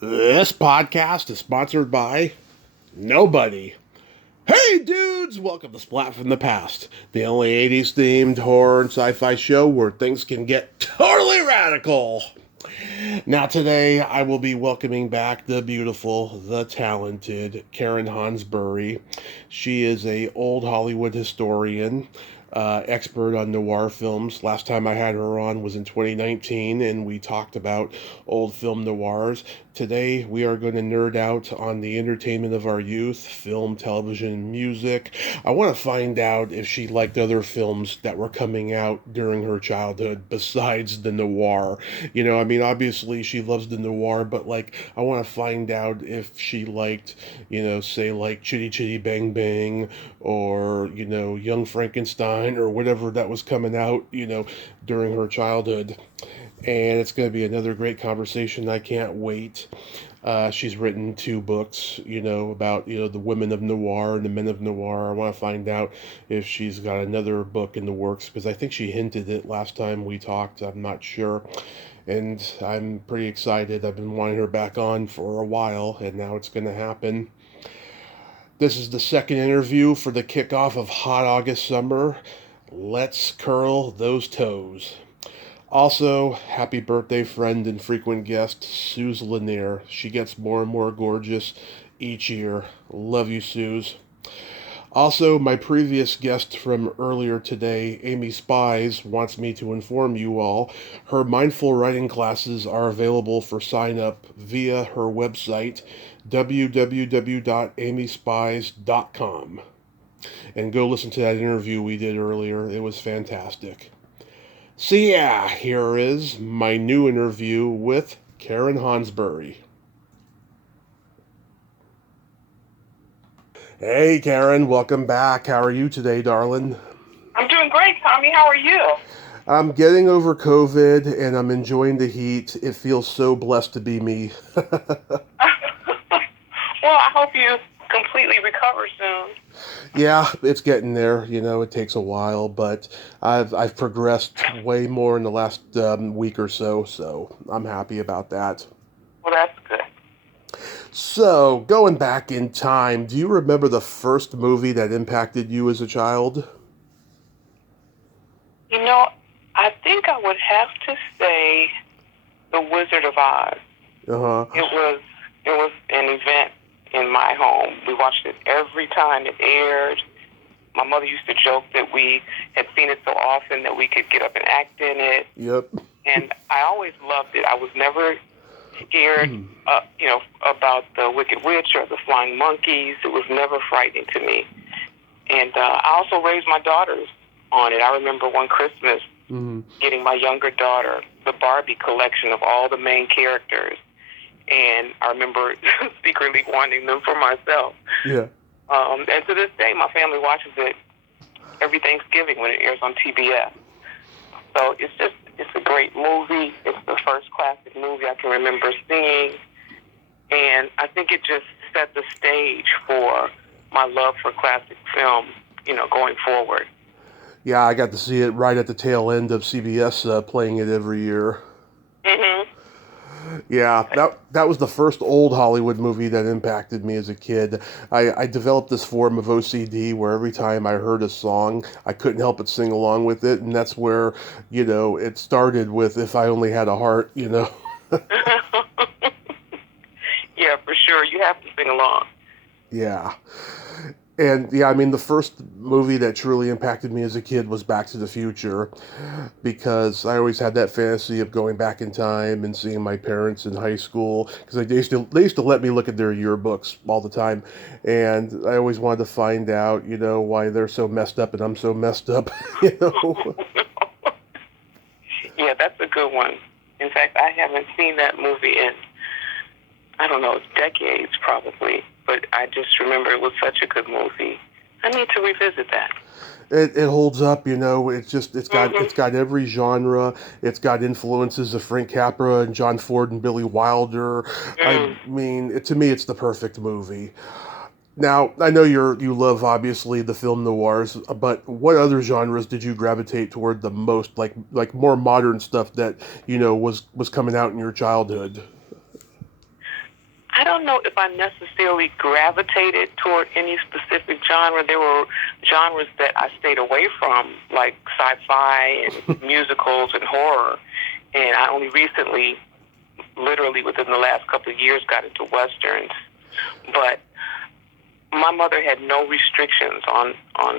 This podcast is sponsored by nobody. Hey dudes, welcome to Splat from the Past, the only 80s themed horror and sci-fi show where things can get totally radical. Now today I will be welcoming back the beautiful, the talented Karen Hannsberry. She is a old Hollywood historian, expert on noir films. Last time I had her on was in 2019 and we talked about old film noirs. Today we are going to nerd out on the entertainment of our youth, film, television, and music. I want to find out if she liked other films that were coming out during her childhood besides the noir. Obviously she loves the noir, but I want to find out if she liked, say like Chitty Chitty Bang Bang or, Young Frankenstein or whatever that was coming out, during her childhood. And it's going to be another great conversation. I can't wait. She's written 2 books, about, the women of noir and the men of noir. I want to find out if she's got another book in the works, because I think she hinted it last time we talked. I'm not sure. And I'm pretty excited. I've been wanting her back on for a while, and now it's going to happen. This is the second interview for the kickoff of Hot August Summer. Let's curl those toes. Also, happy birthday friend and frequent guest, Suze Lanier. She gets more and more gorgeous each year. Love you, Suze. Also, my previous guest from earlier today, Amy Spies, wants me to inform you all her mindful writing classes are available for sign up via her website, www.amyspies.com. And go listen to that interview we did earlier. It was fantastic. So yeah, here is my new interview with Karen Hannsberry. Hey Karen, welcome back. How are you today, darling? I'm doing great, Tommy. How are you? I'm getting over COVID and I'm enjoying the heat. It feels so blessed to be me. Well, I hope you completely recover soon. Yeah, it's getting there. It takes a while, but I've progressed way more in the last week or so, so I'm happy about that. Well, that's good. So, going back in time, do you remember the first movie that impacted you as a child? You know, I think I would have to say The Wizard of Oz. Uh-huh. It was an event in my home. We watched it every time it aired. My mother used to joke that we had seen it so often that we could get up and act in it. Yep. And I always loved it. I was never scared, about the Wicked Witch or the Flying Monkeys. It was never frightening to me. And I also raised my daughters on it. I remember one Christmas getting my younger daughter the Barbie collection of all the main characters. And I remember secretly wanting them for myself. Yeah. And to this day, my family watches it every Thanksgiving when it airs on TBS. So it's a great movie. It's the first classic movie I can remember seeing. And I think it just set the stage for my love for classic film, going forward. Yeah, I got to see it right at the tail end of CBS playing it every year. Mm-hmm. Yeah, that was the first old Hollywood movie that impacted me as a kid. I developed this form of OCD where every time I heard a song, I couldn't help but sing along with it, and that's where, it started with If I Only Had a Heart. Yeah, for sure. You have to sing along. Yeah. And yeah, the first movie that truly impacted me as a kid was Back to the Future, because I always had that fantasy of going back in time and seeing my parents in high school, because they used to let me look at their yearbooks all the time, and I always wanted to find out, why they're so messed up and I'm so messed up, Yeah, that's a good one. In fact, I haven't seen that movie in, I don't know, decades probably. But I just remember it was such a good movie. I need to revisit that. It holds up, it's got every genre. It's got influences of Frank Capra and John Ford and Billy Wilder. To me, it's the perfect movie. Now, I know you love obviously the film noirs, but what other genres did you gravitate toward the most, like more modern stuff that was coming out in your childhood? don't know if I necessarily gravitated toward any specific genre. There were genres that I stayed away from, like sci-fi and musicals and horror. And I only recently, literally within the last couple of years, got into westerns. But my mother had no restrictions on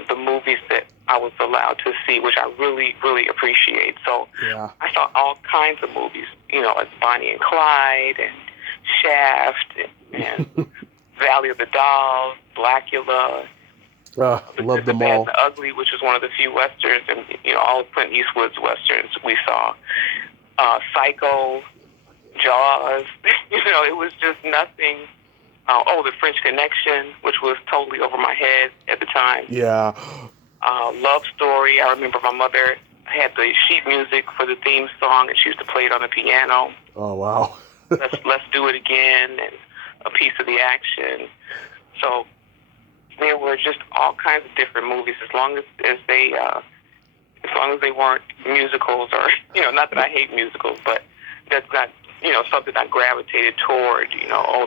the movies that I was allowed to see, which I really, really appreciate. So Yeah. I saw all kinds of movies, like Bonnie and Clyde and Shaft and Valley of the Dolls, Blackula, Love The them Bad all. and the Ugly, which is one of the few westerns, and all of Clint Eastwood's westerns we saw. Psycho, Jaws, it was just nothing. The French Connection, which was totally over my head at the time. Yeah. Love Story. I remember my mother had the sheet music for the theme song, and she used to play it on the piano. Oh, wow. Let's Do It Again, and A Piece of the Action. So there were just all kinds of different movies, as long as they weren't musicals, or not that I hate musicals, but that's not something I gravitated toward.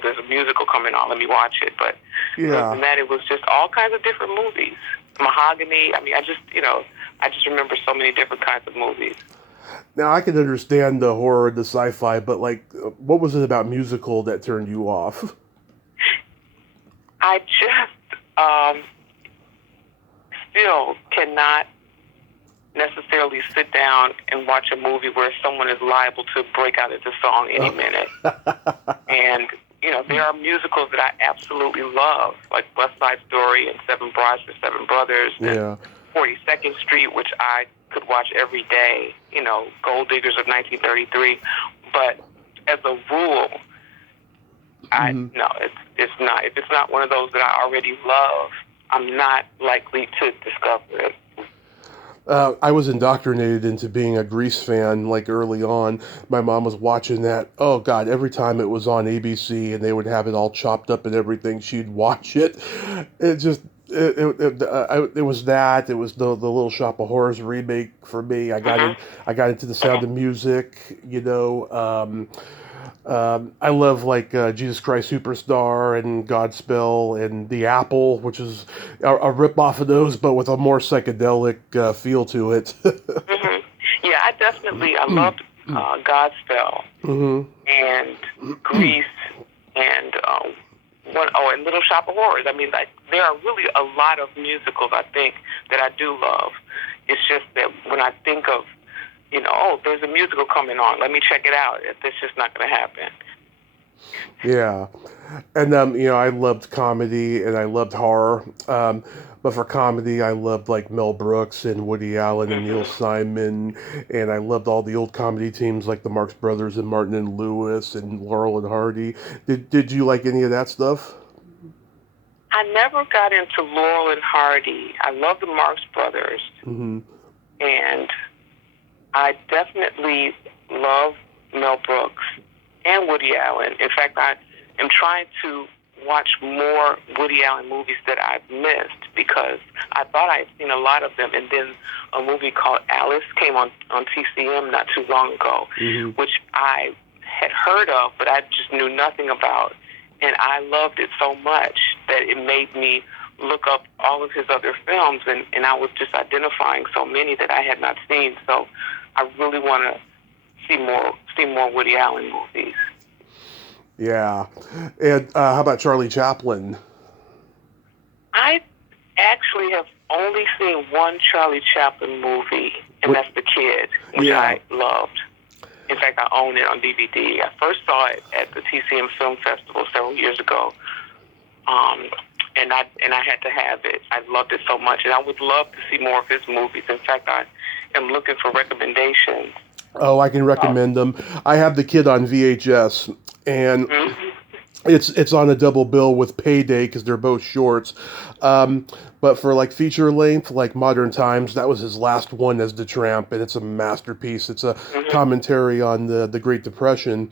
There's a musical coming on, let me watch it. But Yeah. other than that, it was just all kinds of different movies. Mahogany. I mean, I just remember so many different kinds of movies. Now, I can understand the horror, the sci-fi, but, what was it about musical that turned you off? I just still cannot necessarily sit down and watch a movie where someone is liable to break out into song any minute. And, there are musicals that I absolutely love, like West Side Story and Seven Brides for Seven Brothers, and 42nd Street, which I could watch every day, Gold Diggers of 1933. But as a rule, it's not. If it's not one of those that I already love, I'm not likely to discover it. I was indoctrinated into being a Grease fan, early on. My mom was watching that. Oh, God, every time it was on ABC and they would have it all chopped up and everything, she'd watch it. It just, it was that. It was the Little Shop of Horrors remake for me. I got into The Sound of Music, I love Jesus Christ Superstar and Godspell and The Apple, which is a rip-off of those, but with a more psychedelic feel to it. Yeah, I loved Godspell and Grease and and Little Shop of Horrors. I mean, there are really a lot of musicals, I think, that I do love. It's just that when I think of there's a musical coming on, let me check it out, it's just not going to happen. Yeah. And, I loved comedy and I loved horror. But for comedy, I loved Mel Brooks and Woody Allen and Neil Simon. And I loved all the old comedy teams like the Marx Brothers and Martin and Lewis and Laurel and Hardy. Did you like any of that stuff? I never got into Laurel and Hardy. I love the Marx Brothers. And I definitely love Mel Brooks and Woody Allen. In fact, I am trying to watch more Woody Allen movies that I've missed, because I thought I had seen a lot of them, and then a movie called Alice came on TCM not too long ago, which I had heard of, but I just knew nothing about. And I loved it so much that it made me look up all of his other films, and I was just identifying so many that I had not seen. So I really want to see more Woody Allen movies. Yeah. And how about Charlie Chaplin? I actually have only seen one Charlie Chaplin movie, and that's The Kid, which I loved. In fact, I own it on DVD. I first saw it at the TCM Film Festival several years ago, and I had to have it. I loved it so much, and I would love to see more of his movies. In fact, I am looking for recommendations. Oh, I can recommend them. I have The Kid on VHS, and it's on a double bill with Payday because they're both shorts. But for feature length, Modern Times, that was his last one as the Tramp, and it's a masterpiece. It's a commentary on the Great Depression.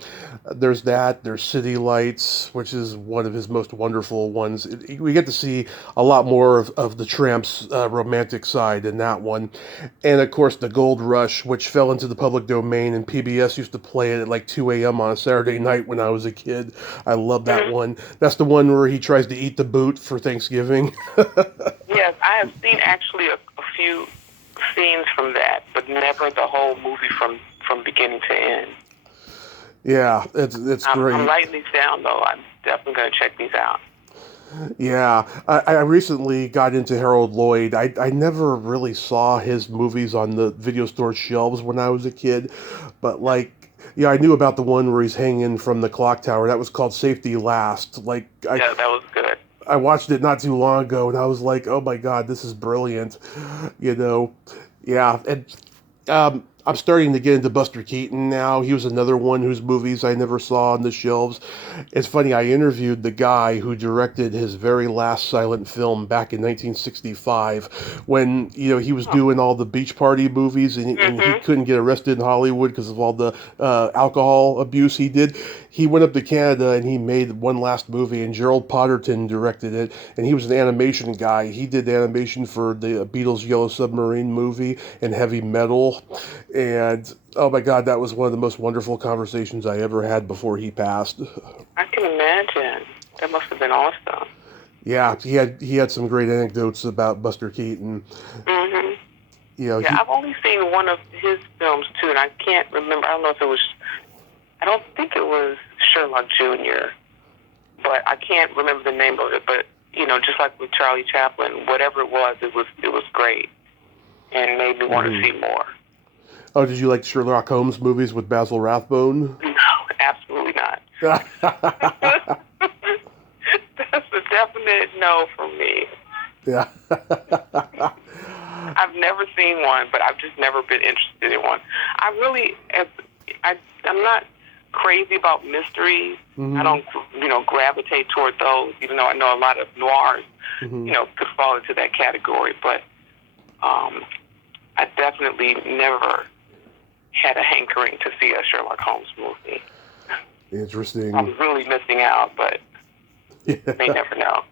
There's that. There's City Lights, which is one of his most wonderful ones. We get to see a lot more of the Tramp's romantic side in that one. And, of course, The Gold Rush, which fell into the public domain, and PBS used to play it at 2 a.m. on a Saturday night when I was a kid. I loved love that one. That's the one where he tries to eat the boot for Thanksgiving. Yes, I have seen actually a few scenes from that, but never the whole movie from beginning to end. Yeah, it's great. I'm writing these down, though. I'm definitely going to check these out. Yeah, I recently got into Harold Lloyd. I never really saw his movies on the video store shelves when I was a kid, but like, yeah, I knew about the one where he's hanging from the clock tower. That was called Safety Last. Like, Yeah, that was good. I watched it not too long ago, and I was like, oh my God, this is brilliant. You know, yeah, and I'm starting to get into Buster Keaton now. He was another one whose movies I never saw on the shelves. It's funny, I interviewed the guy who directed his very last silent film back in 1965 when, you know, he was doing all the beach party movies and he couldn't get arrested in Hollywood because of all the alcohol abuse he did. He went up to Canada and he made one last movie, and Gerald Potterton directed it, and he was an animation guy. He did the animation for the Beatles' Yellow Submarine movie and Heavy Metal. And oh my God, that was one of the most wonderful conversations I ever had before he passed. I can imagine. That must have been awesome. Yeah, he had some great anecdotes about Buster Keaton. Mm-hmm. You know, yeah, I've only seen one of his films too, and I can't remember. I don't know if it was. I don't think it was Sherlock Jr., but I can't remember the name of it. But you know, just like with Charlie Chaplin, whatever it was great, and made me want to see more. Oh, did you like Sherlock Holmes movies with Basil Rathbone? No, absolutely not. That's a definite no from me. Yeah. I've never seen one, but I've just never been interested in one. I'm not crazy about mysteries. Mm-hmm. I don't, gravitate toward those, even though I know a lot of noirs, could fall into that category. But I definitely never had a hankering to see a Sherlock Holmes movie. Interesting. I'm really missing out, but they never know.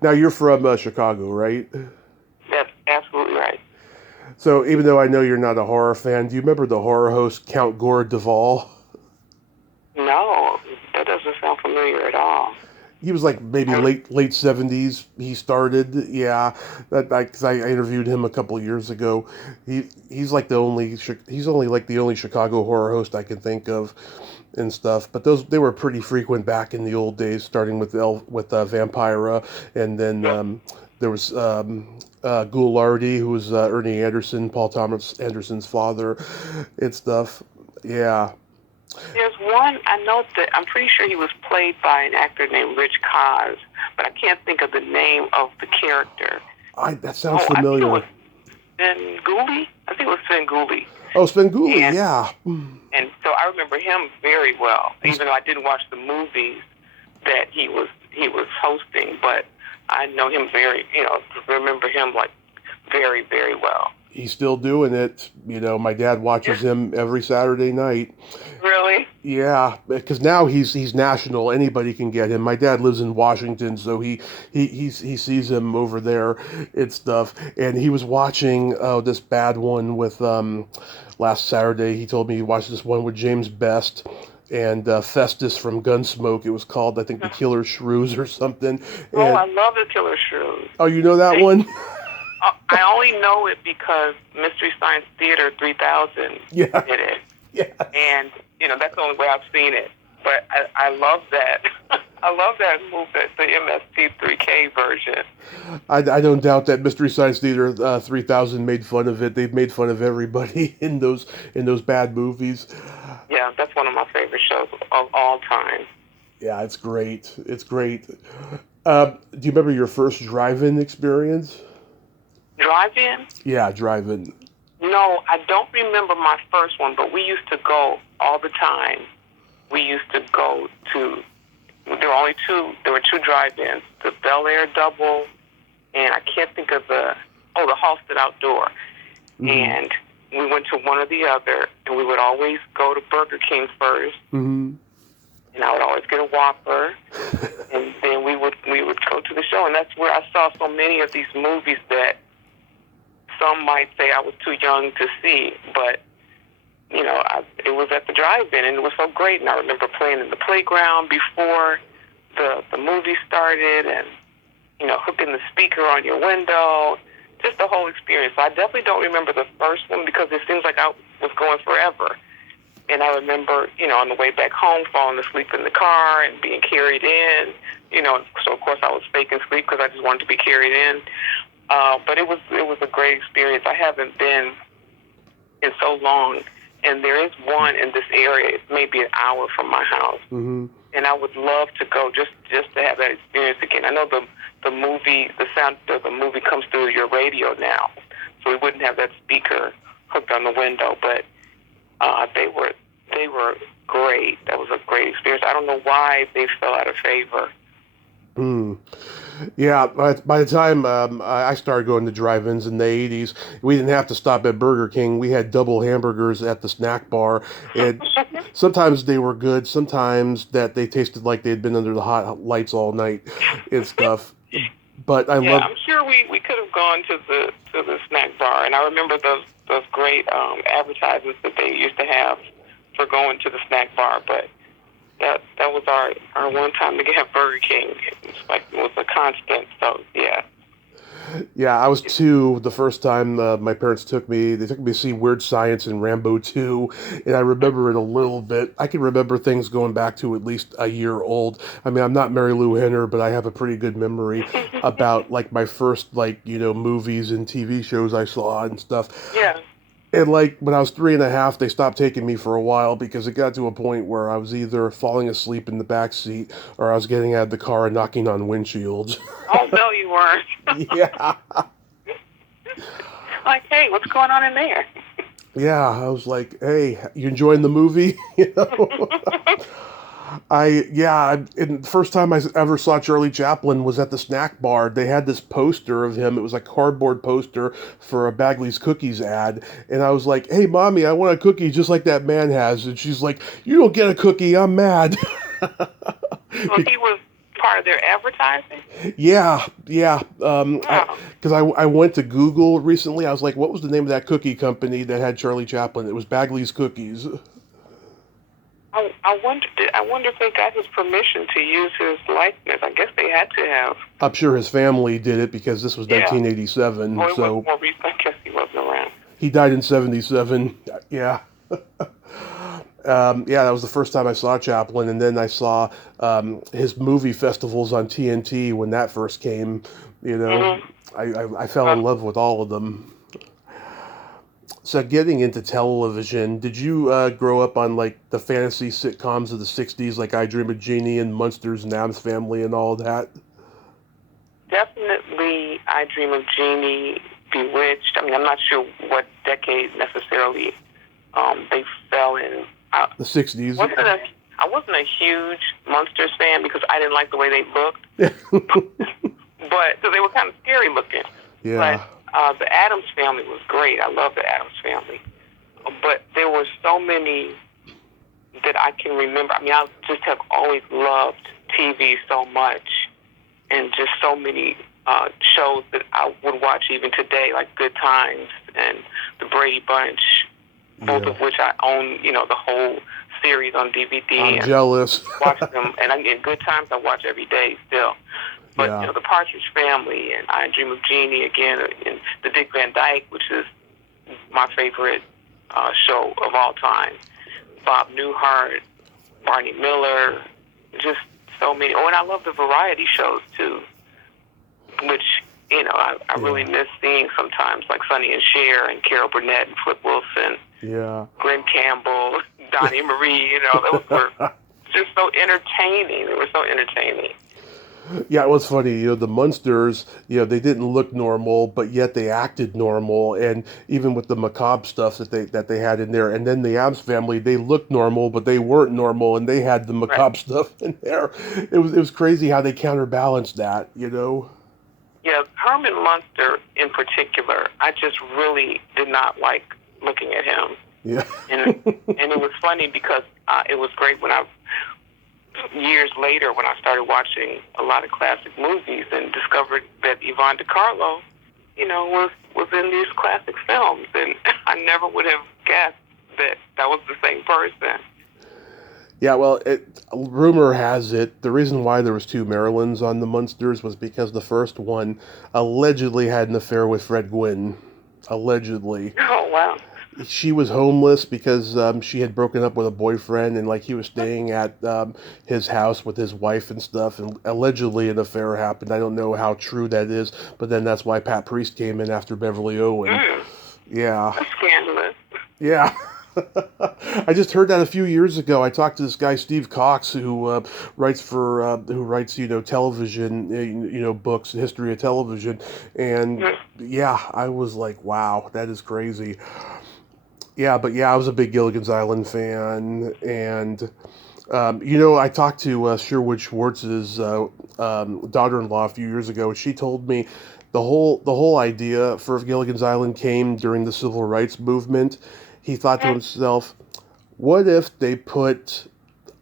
Now, you're from Chicago, right? That's absolutely right. So, even though I know you're not a horror fan, do you remember the horror host Count Gore Duvall? No, that doesn't sound familiar at all. He was like maybe late 70s. He started, yeah. Because I interviewed him a couple of years ago. He's only like the only Chicago horror host I can think of, and stuff. But they were pretty frequent back in the old days, starting with Vampira, and then there was Ghoulardi, who was Ernie Anderson, Paul Thomas Anderson's father, and stuff. Yeah. There's one, I know that I'm pretty sure he was played by an actor named Rich Kaz, but I can't think of the name of the character. That sounds familiar. I think it was Svengoolie. Oh, Svengoolie, yeah. And so I remember him very well, even though I didn't watch the movies that he was hosting, but I know him remember him like very, very well. He's still doing it. My dad watches him every Saturday night. Really? Yeah, because now he's national. Anybody can get him. My dad lives in Washington, so he sees him over there and stuff. And he was watching this bad one with last Saturday. He told me he watched this one with James Best and Festus from Gunsmoke. It was called, I think, The Killer Shrews or something. I love The Killer Shrews. Oh, you know that one? I only know it because Mystery Science Theater 3000 did it. Yeah. And, that's the only way I've seen it. But I love that. I love that movie, the MST3K version. I don't doubt that Mystery Science Theater 3000 made fun of it. They've made fun of everybody in those bad movies. Yeah, that's one of my favorite shows of all time. Yeah, it's great. It's great. Do you remember your first drive-in experience? Drive-in? Yeah, drive-in. No, I don't remember my first one, but we used to go all the time. We used to go to, there were two drive-ins, the Bel Air Double, and I can't think of the Halsted Outdoor. Mm-hmm. And we went to one or the other, and we would always go to Burger King first. Mm-hmm. And I would always get a Whopper, and then we would go to the show, and that's where I saw so many of these movies that some might say I was too young to see, but it was at the drive-in, and it was so great. And I remember playing in the playground before the movie started, and hooking the speaker on your window, just the whole experience. So I definitely don't remember the first one because it seems like I was going forever. And I remember, on the way back home, falling asleep in the car and being carried in. So of course I was faking sleep because I just wanted to be carried in. But it was a great experience. I haven't been in so long, and there is one in this area. It's maybe an hour from my house, and I would love to go just to have that experience again. I know the movie, the sound of the movie comes through your radio now, so we wouldn't have that speaker hooked on the window. But they were great. That was a great experience. I don't know why they fell out of favor. Yeah, by the time I started going to drive-ins in the 80s, we didn't have to stop at Burger King. We had double hamburgers at the snack bar, and sometimes they were good, sometimes that they tasted like they had been under the hot lights all night and stuff. But I'm sure we could have gone to the snack bar, and I remember those great advertisements that they used to have for going to the snack bar, but that was our one time to get Burger King. It was a constant. So yeah. Yeah, I was 2 the first time my parents took me. They took me to see Weird Science and Rambo 2, and I remember it a little bit. I can remember things going back to at least a year old. I mean, I'm not Mary Lou Henner, but I have a pretty good memory about my first movies and TV shows I saw and stuff. Yeah. And when I was 3.5, they stopped taking me for a while because it got to a point where I was either falling asleep in the back seat or I was getting out of the car and knocking on windshields. Oh, no, you weren't. Yeah. Hey, what's going on in there? Yeah, I was like, hey, you enjoying the movie? And the first time I ever saw Charlie Chaplin was at the snack bar. They had this poster of him. It was a cardboard poster for a Bagley's Cookies ad. And I was like, hey, Mommy, I want a cookie just like that man has. And she's like, you don't get a cookie. I'm mad. So he was part of their advertising? Yeah. Because I went to Google recently. I was like, what was the name of that cookie company that had Charlie Chaplin? It was Bagley's Cookies. I wonder if they got his permission to use his likeness. I guess they had to have. I'm sure his family did it because this was 1987. Well, it so was more recent. I guess he wasn't around. He died in 77. Yeah. That was the first time I saw Chaplin, and then I saw his movie festivals on TNT when that first came. I fell in love with all of them. So getting into television, did you grow up on the fantasy sitcoms of the 60s like I Dream of Jeannie and Munsters and Addams Family and all of that? Definitely I Dream of Jeannie, Bewitched. I mean, I'm not sure what decade necessarily they fell in. The 60s. I wasn't a huge Munsters fan because I didn't like the way they looked. But so they were kind of scary looking. Yeah. But the Addams Family was great. I love the Addams Family. But there were so many that I can remember. I mean, I just have always loved TV so much, and just so many shows that I would watch even today, like Good Times and The Brady Bunch, both of which I own, the whole series on DVD. I'm jealous. Watch them, and in Good Times I watch every day still. But, The Partridge Family and I Dream of Jeannie again, and The Dick Van Dyke, which is my favorite show of all time. Bob Newhart, Barney Miller, just so many. Oh, and I love the variety shows, too, which, I really miss seeing sometimes, like Sonny and Cher and Carol Burnett and Flip Wilson. Yeah. Glenn Campbell, Donnie Marie, those were just so entertaining. They were so entertaining. Yeah, it was funny. The Munsters, they didn't look normal, but yet they acted normal, and even with the macabre stuff that they had in there. And then the Addams Family, they looked normal, but they weren't normal, and they had the macabre stuff in there. It was crazy how they counterbalanced that. Yeah, Herman Munster in particular, I just really did not like looking at him. Yeah. And it was funny because it was great when years later when I started watching a lot of classic movies and discovered that Yvonne DiCarlo, was in these classic films. And I never would have guessed that was the same person. Yeah, well, rumor has it the reason why there was two Marilyns on the Munsters was because the first one allegedly had an affair with Fred Gwynne. Allegedly. Oh, wow. She was homeless because she had broken up with a boyfriend, and like he was staying at his house with his wife and stuff, and allegedly an affair happened. I don't know how true that is, but then that's why Pat Priest came in after Beverly Owen. Yeah. That's scandalous. Yeah. I just heard that a few years ago. I talked to this guy Steve Cox who writes television books, history of television, and yeah, I was like, wow, that is crazy. Yeah, but yeah, I was a big Gilligan's Island fan, and I talked to Sherwood Schwartz's daughter-in-law a few years ago, and she told me the whole idea for Gilligan's Island came during the civil rights movement. He thought to himself, what if they put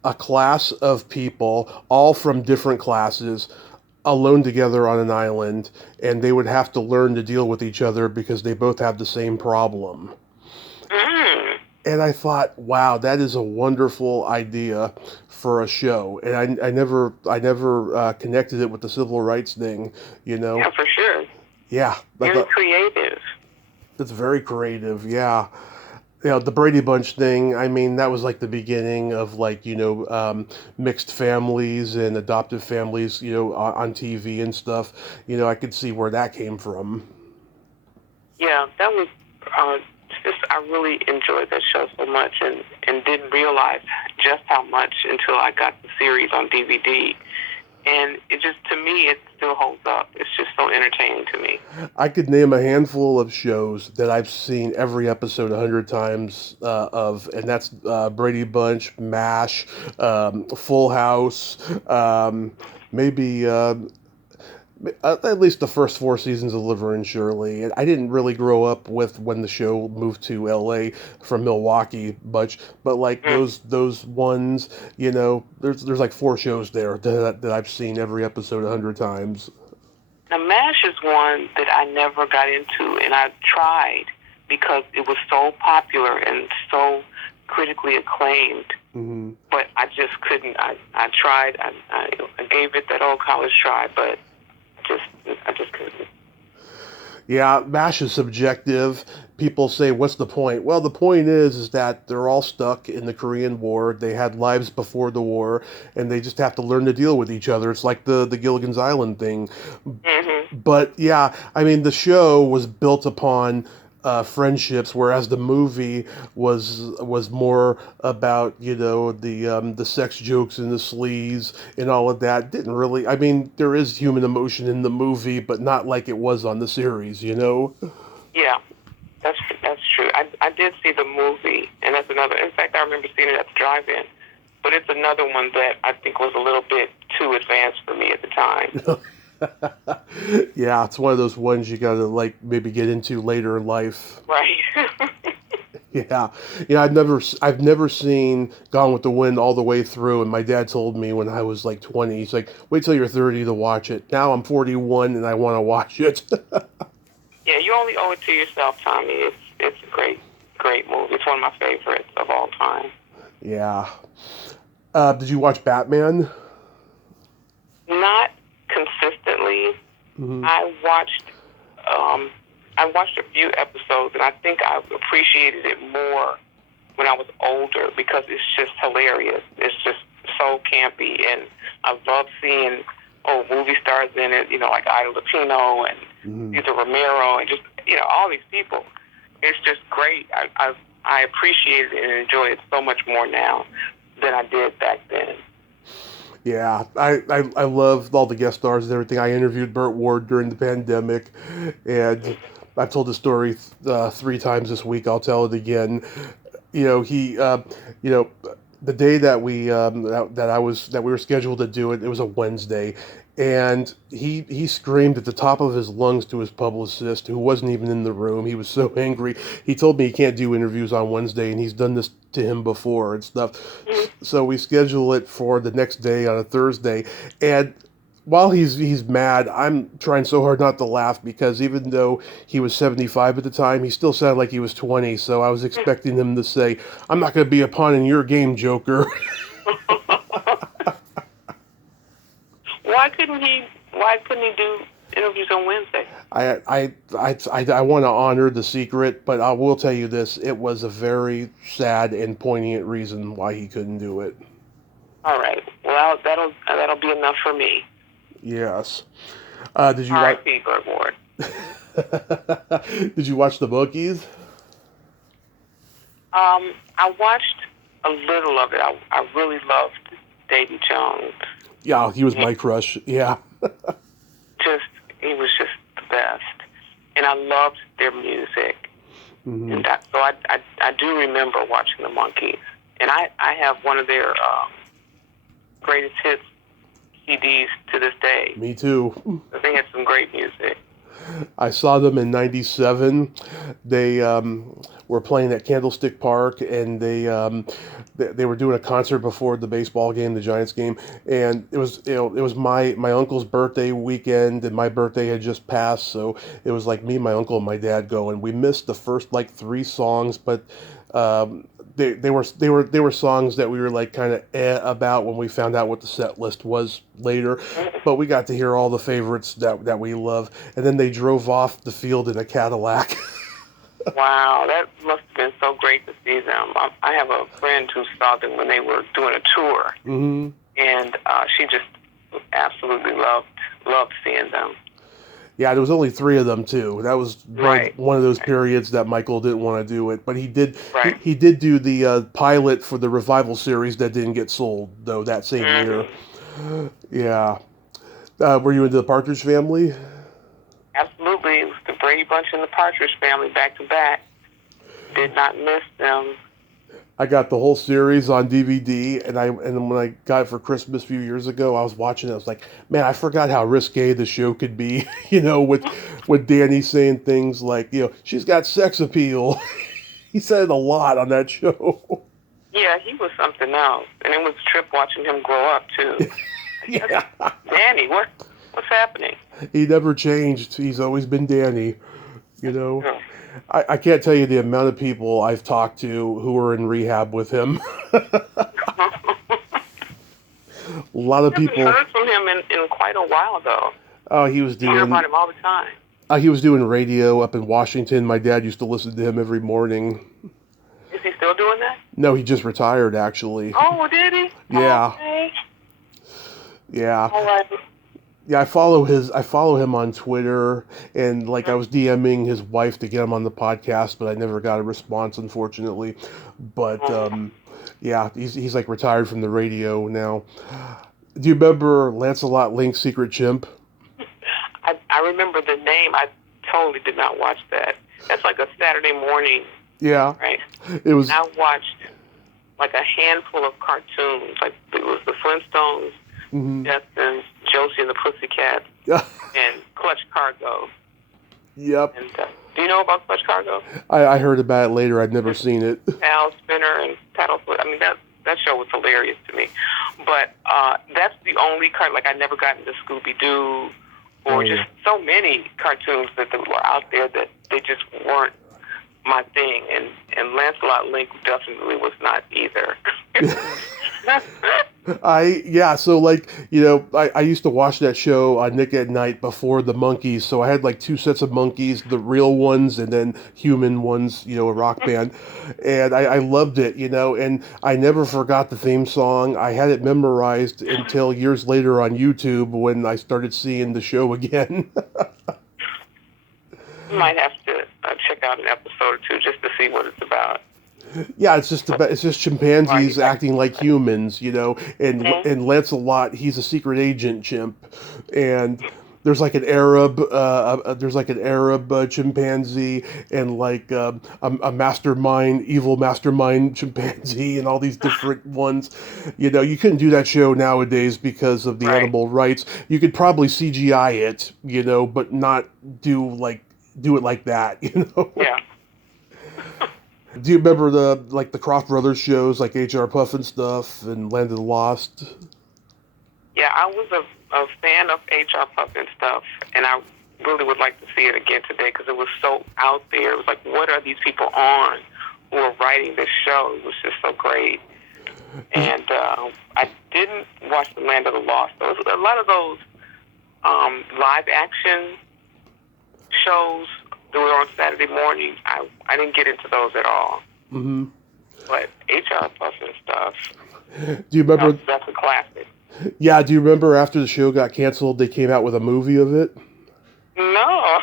a class of people, all from different classes, alone together on an island, and they would have to learn to deal with each other because they both have the same problem. And I thought, wow, that is a wonderful idea for a show. And I never connected it with the civil rights thing, Yeah, for sure. Yeah. Very creative. It's very creative, yeah. The Brady Bunch thing, I mean, that was like the beginning of mixed families and adoptive families, on TV and stuff. I could see where that came from. Yeah, that was I really enjoyed that show so much and didn't realize just how much until I got the series on DVD. And to me, it still holds up. It's just so entertaining to me. I could name a handful of shows that I've seen every episode 100 times and that's Brady Bunch, MASH, Full House, maybe at least the first 4 seasons of Liver and Shirley. And I didn't really grow up with when the show moved to L.A. from Milwaukee much, but like those ones, there's like 4 shows there that I've seen every episode 100 times. Now, MASH is one that I never got into, and I tried because it was so popular and so critically acclaimed. Mm-hmm. But I just couldn't. I tried. I gave it that old college try, but I just couldn't. Yeah, MASH is subjective. People say, what's the point? Well, the point is that they're all stuck in the Korean War. They had lives before the war, and they just have to learn to deal with each other. It's like the Gilligan's Island thing. Mm-hmm. But yeah, I mean, the show was built upon friendships, whereas the movie was more about the sex jokes and the sleaze and all of that. Didn't really. I mean, there is human emotion in the movie, but not like it was on the series. Yeah, that's true. I did see the movie, and that's another. In fact, I remember seeing it at the drive-in. But it's another one that I think was a little bit too advanced for me at the time. Yeah, it's one of those ones you gotta maybe get into later in life. Right. Yeah. I've never seen Gone with the Wind all the way through, and my dad told me when I was 20, he's like, wait till you're 30 to watch it. Now I'm 41 and I want to watch it. Yeah, you only owe it to yourself, Tommy. It's a great movie. It's one of my favorites of all time. Yeah. Did you watch Batman? Not consistently. Mm-hmm. I watched a few episodes, and I think I appreciated it more when I was older because it's just hilarious. It's just so campy, and I love seeing old movie stars in it, like Ida Lupino and Cesar Romero and just, all these people. It's just great. I appreciate it and enjoy it so much more now than I did back then. Yeah, I love all the guest stars and everything. I interviewed Burt Ward during the pandemic, and I've told the story 3 times this week. I'll tell it again. He, the day that we were scheduled to do it, it was a Wednesday, and he screamed at the top of his lungs to his publicist, who wasn't even in the room. He was so angry. He told me he can't do interviews on Wednesday, and he's done this to him before and stuff. So we schedule it for the next day on a Thursday, and while he's mad, I'm trying so hard not to laugh because even though he was 75 at the time, he still sounded like he was 20. So I was expecting him to say, "I'm not going to be a pawn in your game, Joker." Why couldn't he? Why couldn't he do interviews on Wednesday? I want to honor the secret, but I will tell you this: it was a very sad and poignant reason why he couldn't do it. All right. Well, that'll be enough for me. Yes. Did you watch? R.I.P. Burt Ward. Did you watch the Bookies? I watched a little of it. I really loved Davy Jones. Yeah, he was my crush. Yeah. He was just the best, and I loved their music. Mm-hmm. And so I do remember watching the Monkees, and I have one of their greatest hits CDs to this day. Me too. They had some great music. I saw them in '97. They were playing at Candlestick Park, and they were doing a concert before the baseball game, the Giants game, and it was my uncle's birthday weekend, and my birthday had just passed, so it was like me, my uncle, and my dad going. We missed the first like 3 songs, but they were songs that we were like kind of about when we found out what the set list was later, but we got to hear all the favorites that we love, and then they drove off the field in a Cadillac. Wow, that must have been so great to see them. I have a friend who saw them when they were doing a tour, Mm-hmm. and she just absolutely loved seeing them. Yeah, there was only 3 of them too. That was Right. one of those periods that Michael didn't want to do it, but he did. Right. He did do the pilot for the revival series that didn't get sold though that same year. Yeah. Were you into the Partridge Family? Absolutely. It was the Brady Bunch and the Partridge Family back to back. Did not miss them. I got the whole series on DVD, and when I got it for Christmas a few years ago, I was watching it. I was like, man, I forgot how risque the show could be. With Danny saying things like, she's got sex appeal. He said it a lot on that show. Yeah, he was something else. And it was a trip watching him grow up, too. Yeah. Danny, what's happening? He never changed. He's always been Danny. I can't tell you the amount of people I've talked to who are in rehab with him. A lot of people. I haven't heard from him in quite a while, though. Oh, he was doing. I hear about him all the time. He was doing radio up in Washington. My dad used to listen to him every morning. Is he still doing that? No, he just retired, actually. Oh, did he? Yeah. Okay. Yeah. All right. Yeah, I follow him on Twitter, and like I was DMing his wife to get him on the podcast, but I never got a response, unfortunately. But yeah, he's like retired from the radio now. Do you remember Lancelot Link's Secret Chimp? I remember the name. I totally did not watch that. That's like a Saturday morning. Yeah. Right. It was. I watched like a handful of cartoons. Like it was the Flintstones, Mm-hmm. Jetsons, Josie and the Pussycats, and Clutch Cargo. Yep. And do you know about Clutch Cargo? I heard about it later. I'd never seen it. Pal Spinner and Paddlefoot. I mean, that show was hilarious to me. But that's the only like I never got into Scooby-Doo or just so many cartoons that were out there that they just weren't my thing. And Lancelot Link definitely was not either. So like, I used to watch that show on Nick at Night before the Monkees, so I had like 2 sets of Monkees, the real ones and then human ones, a rock band, and I loved it, and I never forgot the theme song. I had it memorized until years later on YouTube when I started seeing the show again. You might have to check out an episode or 2 just to see what it's about. Yeah, it's just chimpanzees acting like humans, and Lancelot, he's a secret agent chimp, and there's like an Arab chimpanzee, and like a evil mastermind chimpanzee, and all these different ones. You couldn't do that show nowadays because of the animal rights. You could probably CGI it, but not do it like that, Yeah. Do you remember the Kroft Brothers shows like H.R. Puff and stuff and Land of the Lost? Yeah, I was a fan of HR Puff and stuff, and I really would like to see it again today because it was so out there. It was like, what are these people on who are writing this show? It was just so great. And I didn't watch The Land of the Lost. There was a lot of those live action shows that were on Saturday morning. I didn't get into those at all. Mm-hmm. But HR Puff and stuff, Do you remember? That's a classic. Yeah, do you remember after the show got canceled, they came out with a movie of it? No.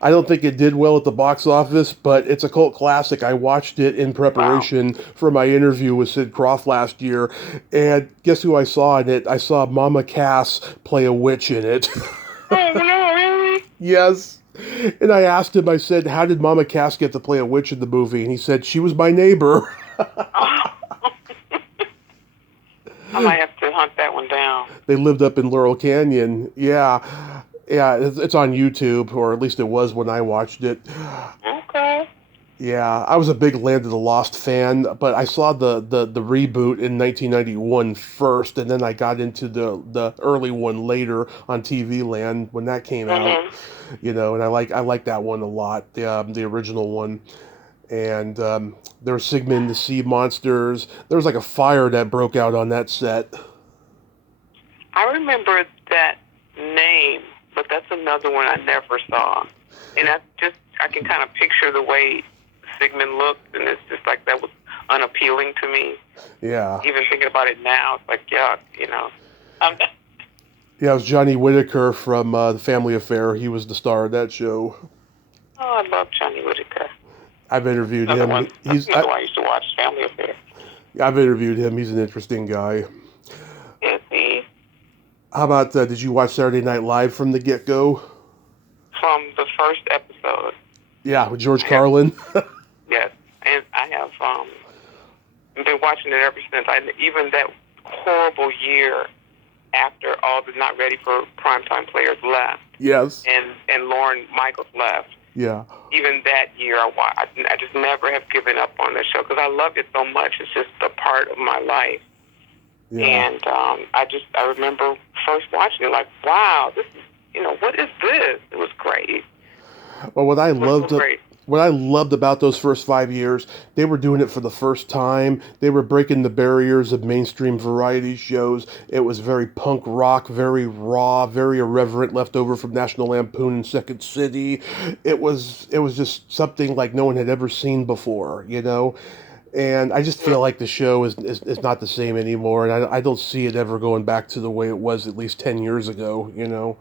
I don't think it did well at the box office, but it's a cult classic. I watched it in preparation for my interview with Sid Croft last year, and guess who I saw in it? I saw Mama Cass play a witch in it. Oh, no, really? Yes. And I asked him, I said, how did Mama Cass get to play a witch in the movie? And he said, she was my neighbor. I might have to hunt that one down. They lived up in Laurel Canyon. Yeah. Yeah, it's on YouTube, or at least it was when I watched it. Okay. Yeah, I was a big Land of the Lost fan, but I saw the reboot in 1991 first, and then I got into the early one later on TV Land when that came out. You know, and I like that one a lot, the original one. And there was Sigmund the Sea Monsters. There was like a fire that broke out on that set. I remember that name, but that's another one I never saw. And I can kind of picture the way Sigmund looked, and it's just like that was unappealing to me. Yeah. Even thinking about it now, it's like, yuck, you know. Yeah, it was Johnny Whitaker from The Family Affair. He was the star of that show. Oh, I love Johnny Whitaker. I've interviewed Another him. one. I used to watch Family Affair. I've interviewed him. He's an interesting guy. Is he? How about, did you watch Saturday Night Live from the get-go? From the first episode. Yeah, with George Carlin. Yes, and I have been watching it ever since. Even that horrible year after all the not ready for primetime players left. Yes. And Lorne Michaels left. Yeah. Even that year, I just never have given up on the show because I love it so much. It's just a part of my life. Yeah. And I remember first watching it like, wow, this is, what is this? It was great. Well, what I loved about those first 5 years, they were doing it for the first time. They were breaking the barriers of mainstream variety shows. It was very punk rock, very raw, very irreverent, left over from National Lampoon and Second City. It was just something like no one had ever seen before, And I just feel like the show is not the same anymore, and I don't see it ever going back to the way it was at least 10 years ago, No,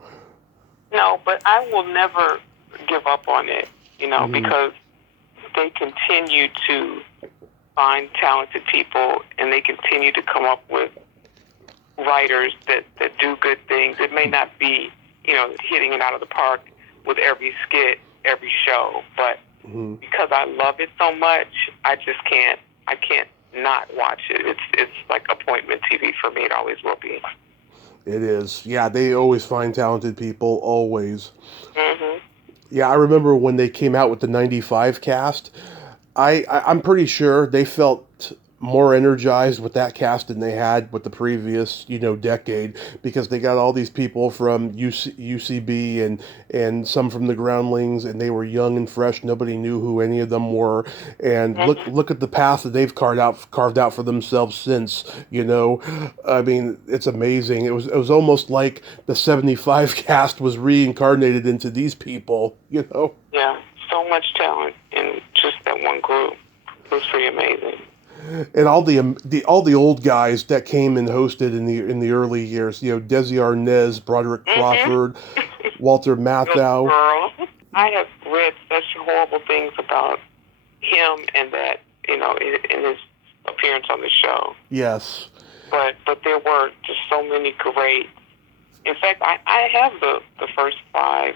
but I will never give up on it, because they continue to find talented people, and they continue to come up with writers that do good things. It may not be, hitting it out of the park with every skit, every show, but because I love it so much, I can't not watch it. It's like appointment TV for me. It always will be. It is. Yeah, they always find talented people, always. Mm-hmm. Yeah, I remember when they came out with the 95 cast, I'm pretty sure they felt more energized with that cast than they had with the previous, decade, because they got all these people from UCB and some from the Groundlings, and they were young and fresh. Nobody knew who any of them were, and look at the path that they've carved out for themselves since. I mean, it's amazing. It was almost like the 75 cast was reincarnated into these people. Yeah, so much talent in just that one group. It was pretty amazing. And all the old guys that came and hosted in the early years, Desi Arnaz, Broderick Crawford, Walter Matthau. Girl, I have read such horrible things about him and that in his appearance on the show. Yes, but there were just so many great. In fact, I have the first 5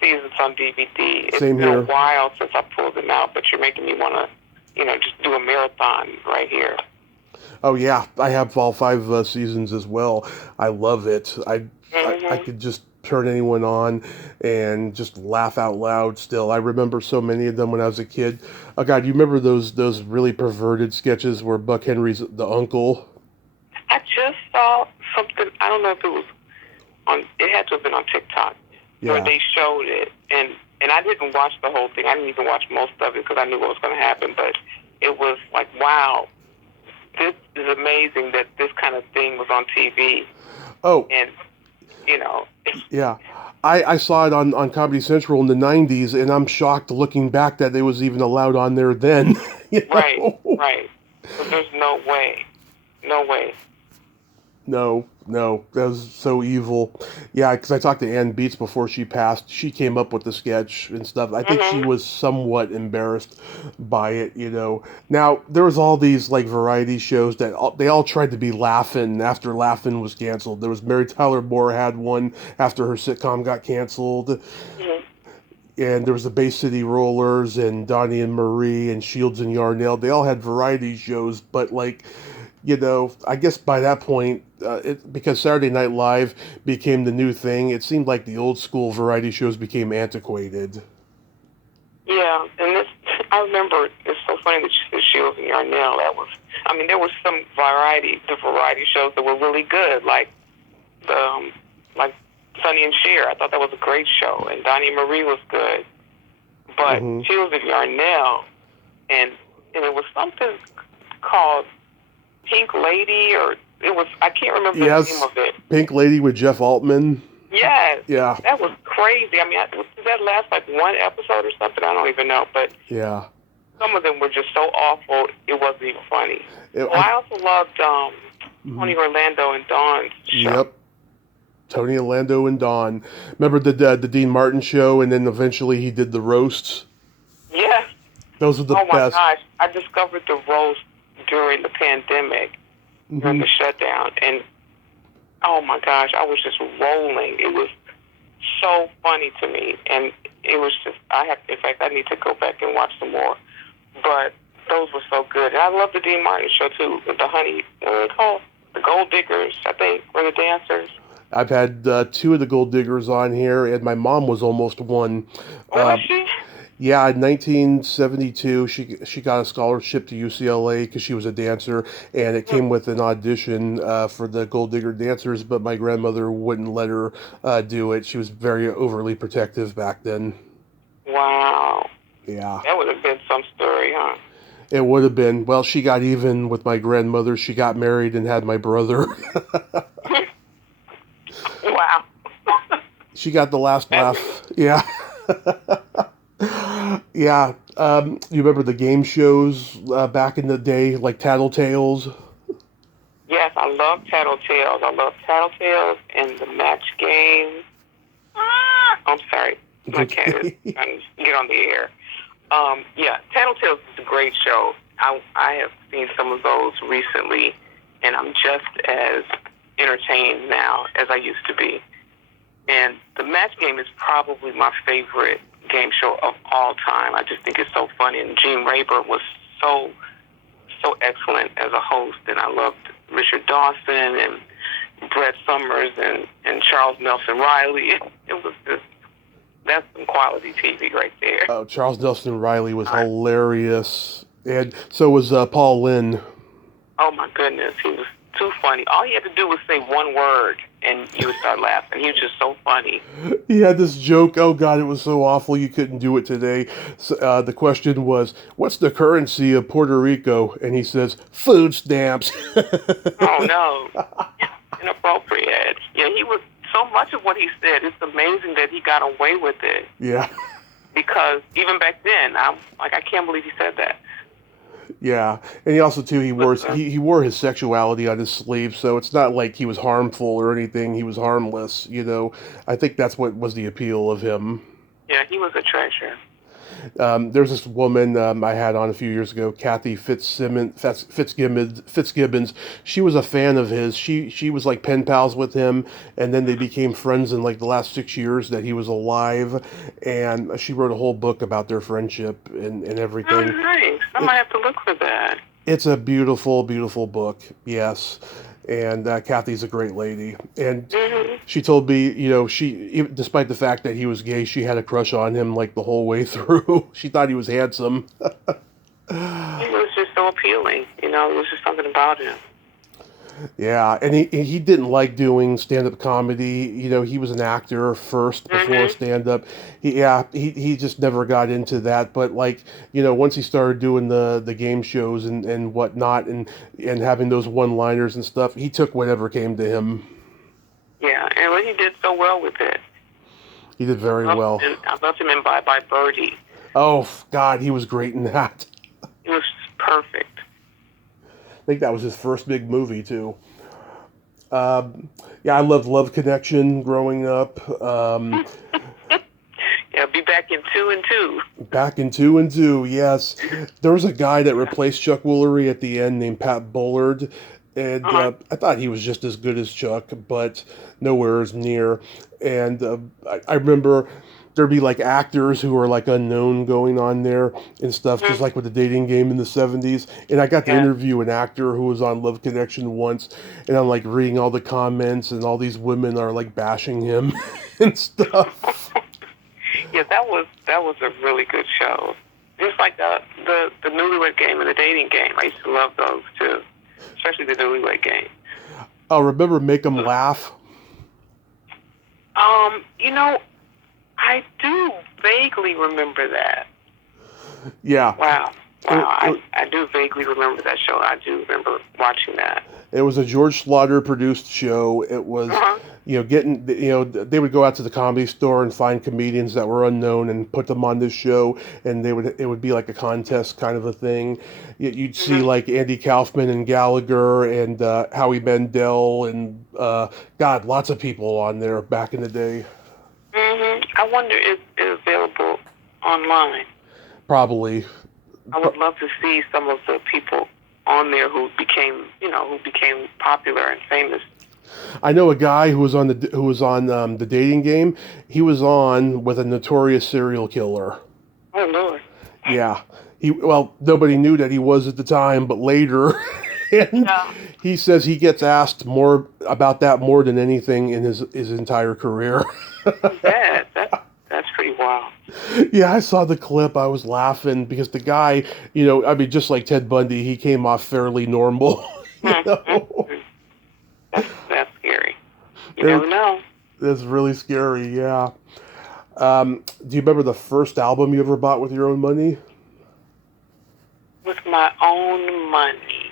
seasons on DVD. It's Same been here. A while since I pulled them out, but you're making me want to. Just do a marathon right here. Oh yeah, I have all 5 seasons as well. I love it. I could just turn anyone on and just laugh out loud still. I remember so many of them when I was a kid. Oh God, you remember those really perverted sketches where Buck Henry's the uncle? I just saw something. I don't know if it was on. It had to have been on TikTok where they showed it, and I didn't watch the whole thing. I didn't even watch most of it because I knew what was going to happen. But it was like, wow, this is amazing that this kind of thing was on TV. Oh, and yeah. I saw it on Comedy Central in the 90s, and I'm shocked looking back that it was even allowed on there then. Right. But there's no way. No, that was so evil. Yeah, because I talked to Ann Beats before she passed. She came up with the sketch and stuff. I think she was somewhat embarrassed by it, Now, there was all these, like, variety shows that they all tried to be Laugh-In after Laugh-In was canceled. There was Mary Tyler Moore had one after her sitcom got canceled. And there was the Bay City Rollers and Donnie and Marie and Shields and Yarnell. They all had variety shows, but, like, I guess by that point, because Saturday Night Live became the new thing, it seemed like the old school variety shows became antiquated. Yeah, and I remember, it's so funny that you said Shields and Yarnell. There was some variety shows that were really good, like Sonny and Cher. I thought that was a great show, and Donnie and Marie was good. But Shields and Yarnell, and it was something called Pink Lady, or I can't remember the name of it. Pink Lady with Jeff Altman. Yes. Yeah. That was crazy. Did that last like one episode or something? I don't even know. But yeah, some of them were just so awful, it wasn't even funny. I also loved Tony Orlando and Dawn's show. Yep. Tony Orlando and Dawn. Remember the Dean Martin show, and then eventually he did the roasts? Yes. Those were the best. Oh my gosh. I discovered the roast during the pandemic, during the shutdown, and oh my gosh, I was just rolling. It was so funny to me, and it was just, in fact, I need to go back and watch some more, but those were so good. And I love the Dean Martin show too, with the what are they called? The Gold Diggers, I think, were the dancers. I've had two of the Gold Diggers on here, and my mom was almost one. Was she? Yeah, in 1972, she got a scholarship to UCLA because she was a dancer, and it came with an audition for the Gold Digger dancers, but my grandmother wouldn't let her do it. She was very overly protective back then. Wow. Yeah. That would have been some story, huh? It would have been. Well, she got even with my grandmother. She got married and had my brother. Wow. She got the last laugh. Yeah. Yeah. You remember the game shows back in the day, like Tattletales? Yes, I love Tattletales. I love Tattletales and the Match Game. I'm sorry. My cat is trying to get on the air. Yeah, Tattletales is a great show. I have seen some of those recently, and I'm just as entertained now as I used to be. And the Match Game is probably my favorite game show of all time. I just think it's so funny. And Gene Rayburn was so excellent as a host. And I loved Richard Dawson and Brett Summers and Charles Nelson Riley. It was just, that's some quality TV right there. Oh, Charles Nelson Riley was hilarious. And so was Paul Lynde. Oh, my goodness. He was too funny. All he had to do was say one word, and you would start laughing. He was just so funny. He had this joke. Oh, God, it was so awful. You couldn't do it today. So, the question was, what's the currency of Puerto Rico? And he says, food stamps. Oh, no. Inappropriate. Yeah, he was, so much of what he said, it's amazing that he got away with it. Yeah. Because even back then, I can't believe he said that. Yeah, and he also too he wore his sexuality on his sleeve, so it's not like he was harmful or anything. He was harmless, I think that's what was the appeal of him. Yeah, he was a treasure. There's this woman I had on a few years ago, Kathy Fitzgibbons. She was a fan of his. She was like pen pals with him, and then they became friends in like the last 6 years that he was alive. And she wrote a whole book about their friendship and everything. Oh, nice. I might have to look for that. It's a beautiful, beautiful book. Yes. And Kathy's a great lady. And she told me, despite the fact that he was gay, she had a crush on him like the whole way through. She thought he was handsome. He was just so appealing. It was just something about him. Yeah, and he didn't like doing stand-up comedy. You know, he was an actor first before Mhm. stand-up. He just never got into that. But like, you know, once he started doing the game shows and whatnot and having those one-liners and stuff, he took whatever came to him. Yeah, and what he did so well with it. He did very well. I loved him in Bye Bye Birdie. Oh God, he was great in that. He was perfect. I think that was his first big movie too. Yeah, I loved Love Connection growing up. Yeah, be back in 2 and 2. Back in Two and Two, yes. There was a guy that replaced Chuck Woolery at the end named Pat Bullard, and Uh-huh. I thought he was just as good as Chuck, but nowhere as near. And I remember there'd be like actors who were like unknown going on there and stuff, just Mhm. like with the dating game in the 70s. And I got to Yeah. interview an actor who was on Love Connection once, and I'm like reading all the comments, and all these women are like bashing him and stuff. Yeah, that was a really good show. Just like the Newlywed Game and the Dating Game. I used to love those too, especially the Newlywed Game. Oh, remember Make 'em Laugh? You know, I do vaguely remember that. Yeah. Wow. It, Wow, it, I do vaguely remember that show. I do remember watching that. it was a George Slaughter produced show. It was, Uh-huh. they would go out to the comedy store and find comedians that were unknown and put them on this show, and it would be like a contest kind of a thing. You'd see Mhm. like Andy Kaufman and Gallagher and Howie Mandel and God, lots of people on there back in the day. Mhm. I wonder if it's available online. Probably. I would love to see some of the people on there who became popular and famous. I know a guy who was on the dating game. He was on with a notorious serial killer. Oh Lord. Yeah. Nobody knew that he was at the time, but later, and Yeah. he says he gets asked more about that more than anything in his entire career. Bad. That's pretty wild. Yeah, I saw the clip. I was laughing because the guy, I mean, just like Ted Bundy, he came off fairly normal. you know, Mm-hmm. That's scary. You it, never know. it's really scary. Yeah. Do you remember the first album you ever bought with your own money? With my own money.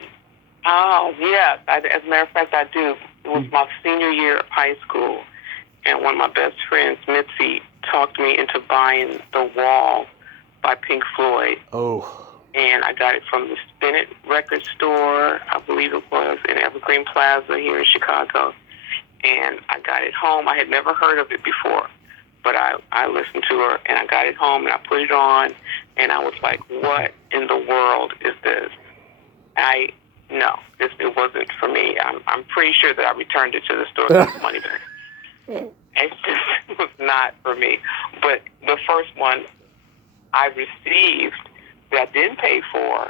Oh yeah. As a matter of fact, I do. It was my senior year of high school, and one of my best friends, Mitzi, talked me into buying The Wall by Pink Floyd. Oh. And I got it from the Spinnet record store, I believe it was, in Evergreen Plaza here in Chicago. And I got it home. I had never heard of it before, but I listened to her, and I got it home, and I put it on, and I was like, what in the world is this? No, it wasn't for me. I'm pretty sure that I returned it to the store and got the money back. It just was not for me. But the first one I received that I didn't pay for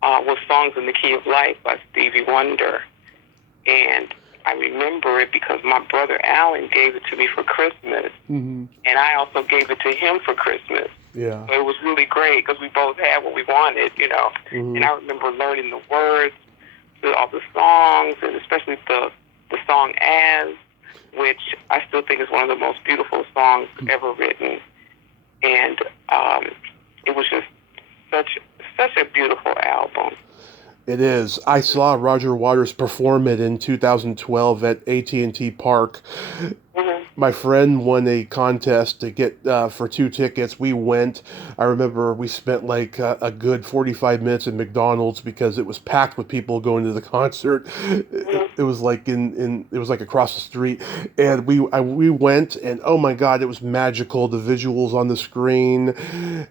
was Songs in the Key of Life by Stevie Wonder. And I remember it because my brother Alan gave it to me for Christmas. Mm-hmm. And I also gave it to him for Christmas. Yeah. So it was really great because we both had what we wanted, Mm-hmm. And I remember learning the words to all the songs, and especially the song As, which I still think is one of the most beautiful songs ever written. And it was just such a beautiful album. It is. I saw Roger Waters perform it in 2012 at AT&T Park. Mm-hmm. My friend won a contest to get for 2 tickets. We went. I remember we spent like a good 45 minutes in McDonald's because it was packed with people going to the concert. It was like it was like across the street, and we went, and oh my God, it was magical. The visuals on the screen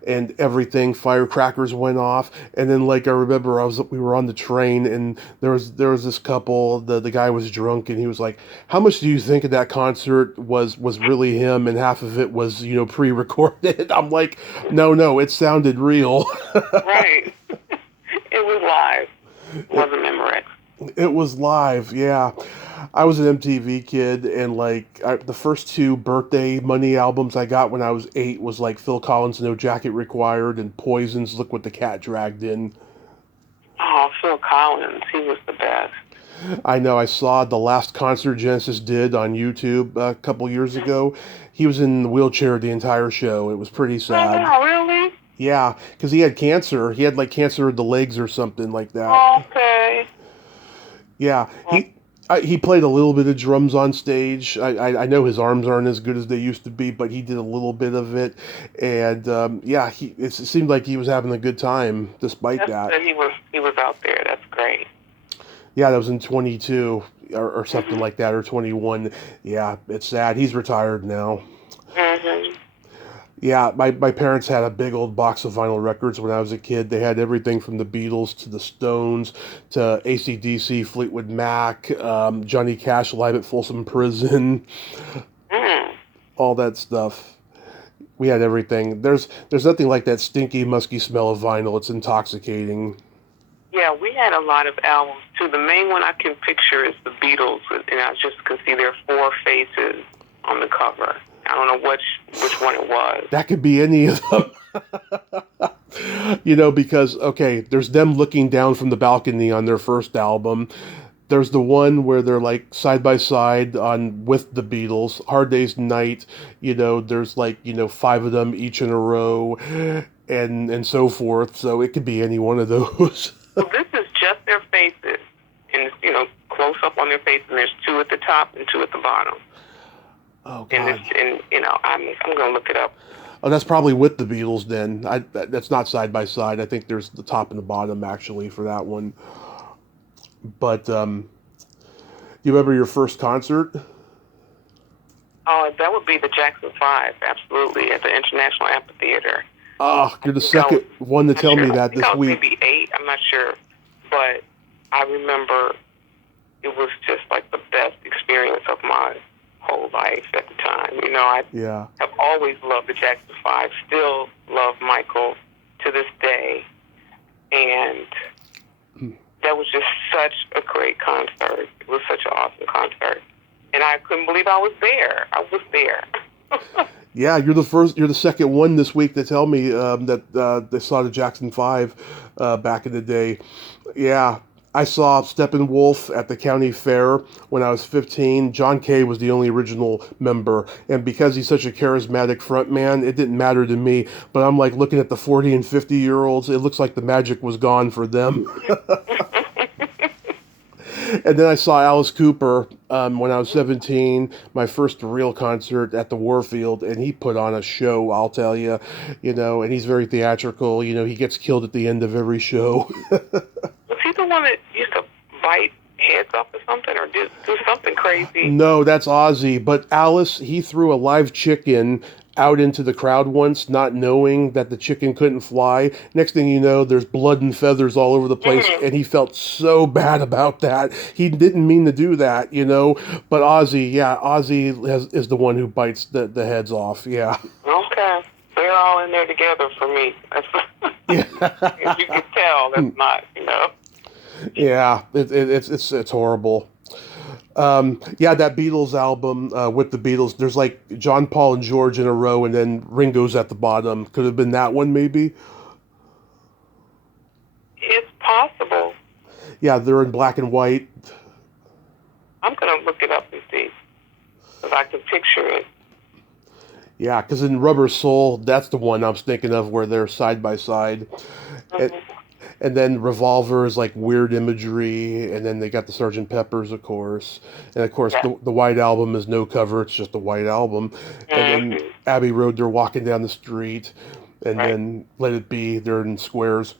and everything. Firecrackers went off, and then like I remember we were on the train, and there was this couple. The guy was drunk, and he was like, "How much do you think of that concert was really him, and half of it was pre-recorded?" I'm like, no, it sounded real. Right. It was live. It wasn't Memorex. It was live, yeah. I was an MTV kid, and the first two birthday money albums I got when I was 8 was like Phil Collins' "No Jacket Required" and Poison's "Look What the Cat Dragged In." Oh, Phil Collins. He was the best. I know. I saw the last concert Genesis did on YouTube a couple years ago. He was in the wheelchair the entire show. It was pretty Oh, sad. wow, really? Yeah, because he had cancer. He had like cancer of the legs or something like that. Okay. Yeah, he played a little bit of drums on stage. I know his arms aren't as good as they used to be, but he did a little bit of it, and yeah, it seemed like he was having a good time despite That's that. good. He was out there. That's great. Yeah, that was in 22 or something Mhm. like that, or 21. Yeah, it's sad. He's retired now. Mhm. Yeah, my parents had a big old box of vinyl records when I was a kid. They had everything from the Beatles to the Stones to AC/DC, Fleetwood Mac, Johnny Cash live at Folsom Prison, Mm. all that stuff. We had everything. There's nothing like that stinky, musky smell of vinyl. It's intoxicating. Yeah, we had a lot of albums too. The main one I can picture is the Beatles, and I just can see their four faces on the cover. I don't know which one it was. That could be any of them. Because okay, there's them looking down from the balcony on their first album. There's the one where they're like side by side on with the Beatles, Hard Day's Night. There's like five of them each in a row, and so forth. So it could be any one of those. So this is just their faces, and it's, close up on their face, and there's two at the top and two at the bottom. Oh And God. I'm gonna look it up. Oh, that's probably with the Beatles then. That's not side by side. I think there's the top and the bottom actually for that one. But you remember your first concert? Oh, that would be the Jackson 5, absolutely, at the International Amphitheater. Oh, you're the second one to tell me that this I was week. maybe 8, I'm not sure. But I remember it was just like the best experience of my whole life at the time. Yeah. Have always loved the Jackson 5, still love Michael to this day. And that was just such a great concert. It was such an awesome concert. And I couldn't believe I was there. I was there. Yeah, you're the second one this week to tell me that they saw the Jackson 5 back in the day. Yeah, I saw Steppenwolf at the county fair when I was 15. John Kay was the only original member, and because he's such a charismatic frontman, it didn't matter to me. But I'm like looking at the 40 and 50-year-olds, it looks like the magic was gone for them. And then I saw Alice Cooper when I was 17, my first real concert at the Warfield, and he put on a show, I'll tell you, and he's very theatrical. He gets killed at the end of every show. Was he the one that used to bite heads off or something, or do something crazy? No, that's Ozzy. But Alice, he threw a live chicken out into the crowd once, not knowing that the chicken couldn't fly. Next thing you know, there's blood and feathers all over the place, and he felt so bad about that. He didn't mean to do that, But Ozzy is the one who bites the heads off. Yeah. Okay. They're all in there together for me. Yeah. As you can tell, that's not, Yeah, it's horrible. Yeah, that Beatles album with the Beatles, there's like John, Paul, and George in a row, and then Ringo's at the bottom. Could have been that one, maybe? It's possible. Yeah, they're in black and white. I'm going to look it up and see if I can picture it. Yeah, because in Rubber Soul, that's the one I was thinking of where they're side by side. Mm-hmm. And then Revolver is like weird imagery, and then they got the Sgt. Pepper's, of course. And of course, Yeah. the White Album is no cover, it's just a white album. And then Abbey Road, they're walking down the street. And then Let It Be, they're in squares.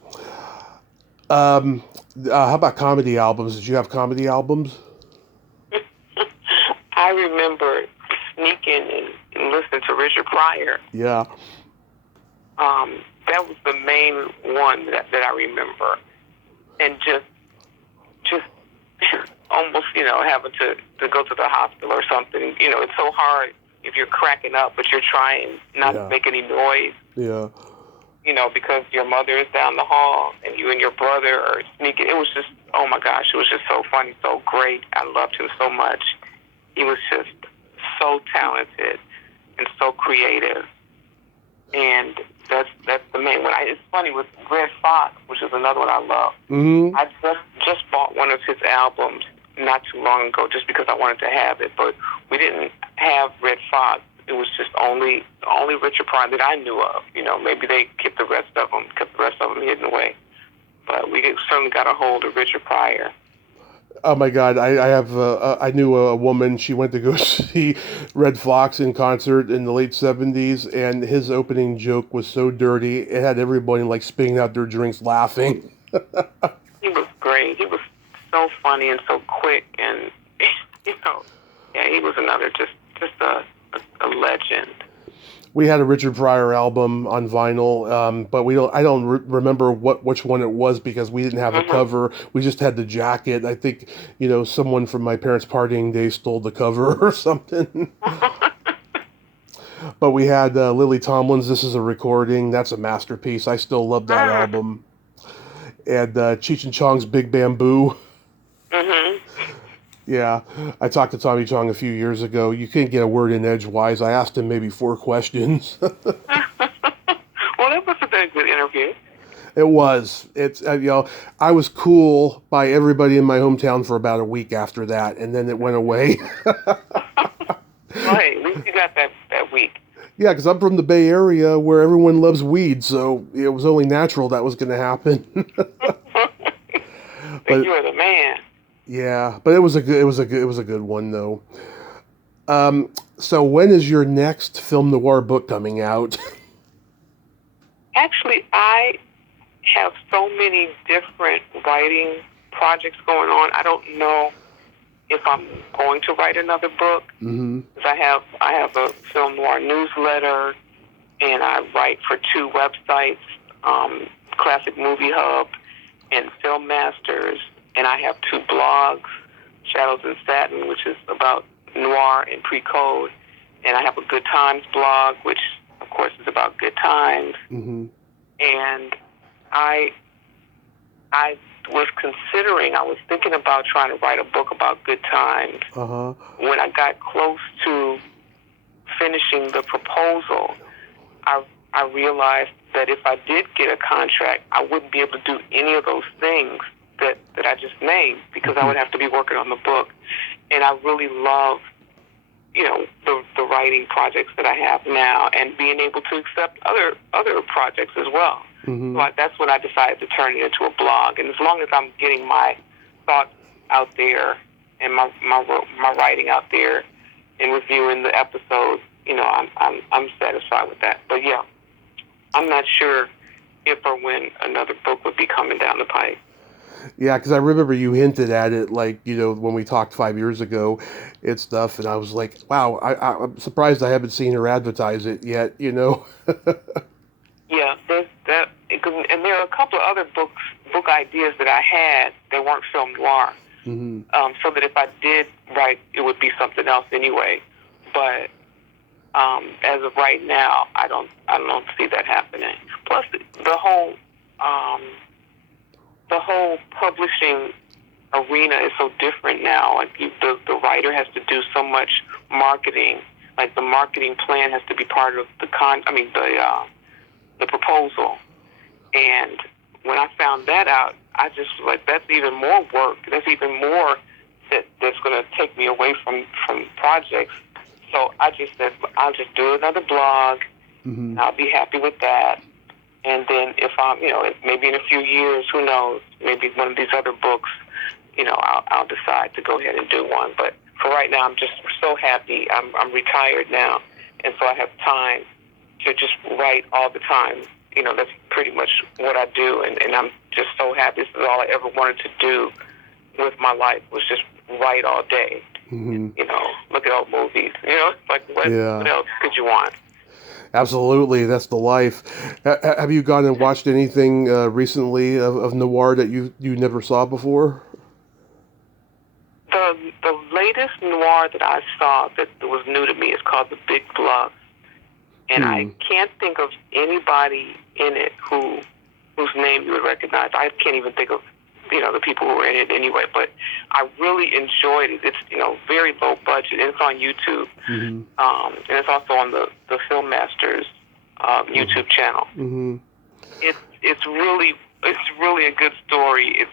How about comedy albums? Did you have comedy albums? I remember sneaking and listening to Richard Pryor. Yeah. That was the main one that I remember. And just almost, having to go to the hospital or something. It's so hard if you're cracking up, but you're trying not to make any noise. Yeah. Because your mother is down the hall and you and your brother are sneaking. It was just, oh my gosh, it was just so funny, so great. I loved him so much. He was just so talented and so creative. And that's the main one. It's funny with Red Fox, which is another one I love. Mm-hmm. I just bought one of his albums not too long ago, just because I wanted to have it. But we didn't have Red Fox. It was just only Richard Pryor that I knew of. Maybe they kept the rest of them hidden away. But we certainly got a hold of Richard Pryor. Oh my God! I knew a woman. She went to go see Red Fox in concert in the late '70s, and his opening joke was so dirty it had everybody like spitting out their drinks laughing. He was great. He was so funny and so quick, and yeah, he was another just a legend. We had a Richard Pryor album on vinyl, but I don't remember which one it was because we didn't have a cover. We just had the jacket. I think, someone from my parents' partying days stole the cover or something. But we had Lily Tomlin's This Is a Recording. That's a masterpiece. I still love that album. And Cheech and Chong's Big Bamboo. Yeah, I talked to Tommy Chong a few years ago. You couldn't get a word in edgewise. I asked him maybe 4 questions. Well, that was a very good interview. It was. It's I was cool by everybody in my hometown for about a week after that, and then it went away. Right, at least you got that week. Yeah, because I'm from the Bay Area where everyone loves weed, so it was only natural that was going to happen. But you're the man. Yeah, but it was a good one though. So when is your next Film Noir book coming out? Actually, I have so many different writing projects going on. I don't know if I'm going to write another book. Because I have a Film Noir newsletter, and I write for 2 websites, Classic Movie Hub and Film Masters. And I have 2 blogs, Shadows and Satin, which is about noir and pre-code. And I have a Good Times blog, which, of course, is about good times. And I was thinking about trying to write a book about good times. When I got close to finishing the proposal, I realized that if I did get a contract, I wouldn't be able to do any of those things that I just named, because I would have to be working on the book. And I really love, the writing projects that I have now, and being able to accept other projects as well. So that's when I decided to turn it into a blog. And as long as I'm getting my thoughts out there and my writing out there and reviewing the episodes, I'm satisfied with that. But yeah, I'm not sure if or when another book would be coming down the pipe. Yeah, because I remember you hinted at it, when we talked 5 years ago and stuff, and I was like, wow, I'm surprised I haven't seen her advertise it yet, Yeah, there's that, and there are a couple of other book ideas that I had that weren't film noir, so that if I did write, it would be something else anyway. But as of right now, I don't see that happening. Plus, the whole publishing arena is so different now. Like the writer has to do so much marketing. Like the marketing plan has to be part of the proposal. And when I found that out, I just that's even more work. That's even more that's going to take me away from projects. So I just said I'll just do another blog. And I'll be happy with that. And then if I'm, maybe in a few years, who knows, maybe one of these other books, I'll decide to go ahead and do one. But for right now, I'm just so happy. I'm retired now, and so I have time to just write all the time. That's pretty much what I do, and I'm just so happy. This is all I ever wanted to do with my life, was just write all day. Look at old movies. What else could you want? Absolutely, that's the life. Have you gone and watched anything recently of noir that you never saw before? The latest noir that I saw that was new to me is called The Big Bluff, and I can't think of anybody in it whose name you would recognize. I can't even think of the people who were in it anyway. But I really enjoyed it. It's very low budget, and it's on YouTube, and it's also on the Film Masters YouTube channel. It's really a good story. It's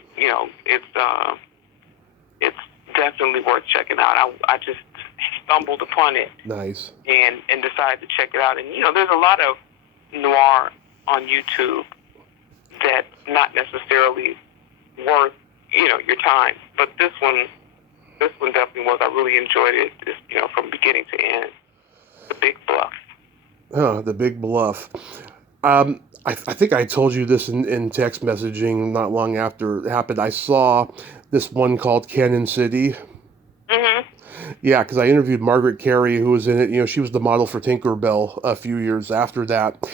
definitely worth checking out. I just stumbled upon it. Nice. And decided to check it out. And, there's a lot of noir on YouTube that's not necessarily worth, your time. But this one definitely was. I really enjoyed it, from beginning to end. The Big Bluff. Oh, The Big Bluff. I think I told you this in text messaging not long after it happened. I saw this one called Cannon City. Mm-hmm. Yeah, because I interviewed Margaret Carey, who was in it. She was the model for Tinkerbell a few years after that.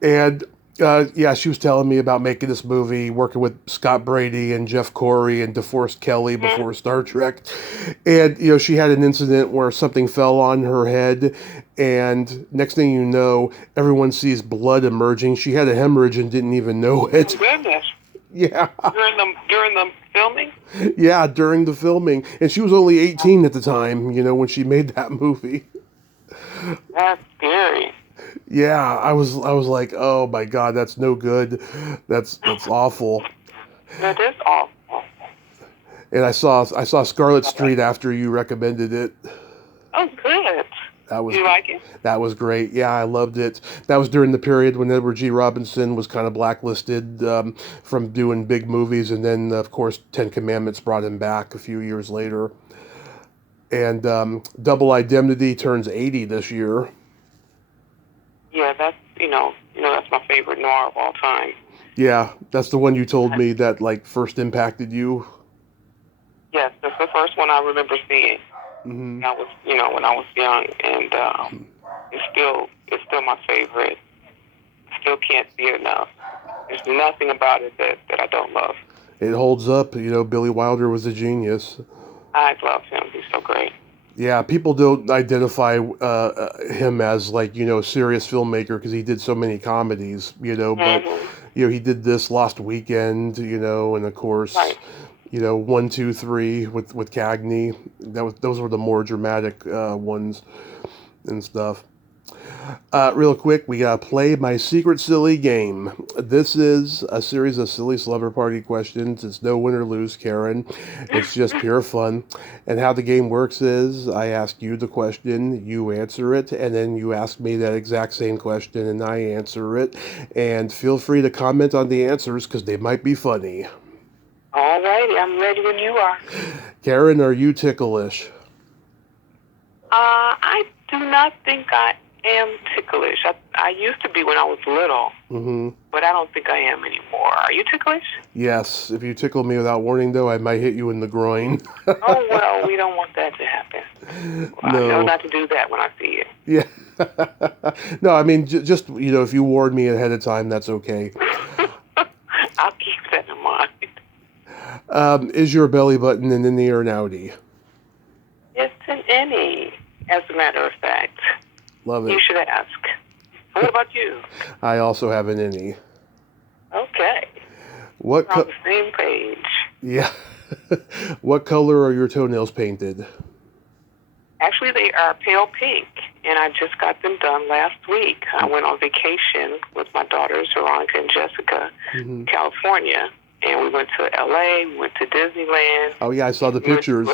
And she was telling me about making this movie, working with Scott Brady and Jeff Corey and DeForest Kelley before Star Trek. And, she had an incident where something fell on her head. And next thing you know, everyone sees blood emerging. She had a hemorrhage and didn't even know it. Oh, goodness. Yeah. During the filming? Yeah, during the filming. And she was only 18 at the time, when she made that movie. That's scary. Yeah, I was like, oh my God, that's no good. That's awful. That is awful. And I saw Scarlet Street after you recommended it. Oh, good. You like it? That was great. Yeah, I loved it. That was during the period when Edward G. Robinson was kind of blacklisted from doing big movies, and then of course Ten Commandments brought him back a few years later. And Double Indemnity turns 80 this year. Yeah, that's that's my favorite noir of all time. Yeah, that's the one you told me that first impacted you. Yes, that's the first one I remember seeing. Mm-hmm. I was, when I was young, and it's still my favorite. Still can't see it enough. There's nothing about it that I don't love. It holds up. Billy Wilder was a genius. I love him. He's so great. Yeah, people don't identify him as a serious filmmaker because he did so many comedies, but he did this Lost Weekend, and of course, right. 1, 2, 3 with Cagney. Those were the more dramatic ones and stuff. Real quick, we gotta play my secret silly game. This is a series of silly slumber party questions. It's no win or lose, Karen. It's just pure fun. And how the game works is I ask you the question, you answer it, and then you ask me that exact same question and I answer it. And feel free to comment on the answers because they might be funny. All righty, I'm ready when you are. Karen, are you ticklish? I do not think I am ticklish. I used to be when I was little, but I don't think I am anymore. Are you ticklish? Yes. If you tickle me without warning, though, I might hit you in the groin. Oh, well, we don't want that to happen. Well, No. I know not to do that when I see it. Yeah. No, I mean, just, if you warn me ahead of time, that's okay. I'll keep that in mind. Is your belly button an innie or an outie? It's an innie, as a matter of fact. Love it. You should ask. What about you? I also have an innie. Okay. We're on the same page. Yeah. What color are your toenails painted? Actually, they are pale pink, and I just got them done last week. I went on vacation with my daughters, Veronica and Jessica, California, and we went to L.A., we went to Disneyland. Oh, yeah, I saw the pictures.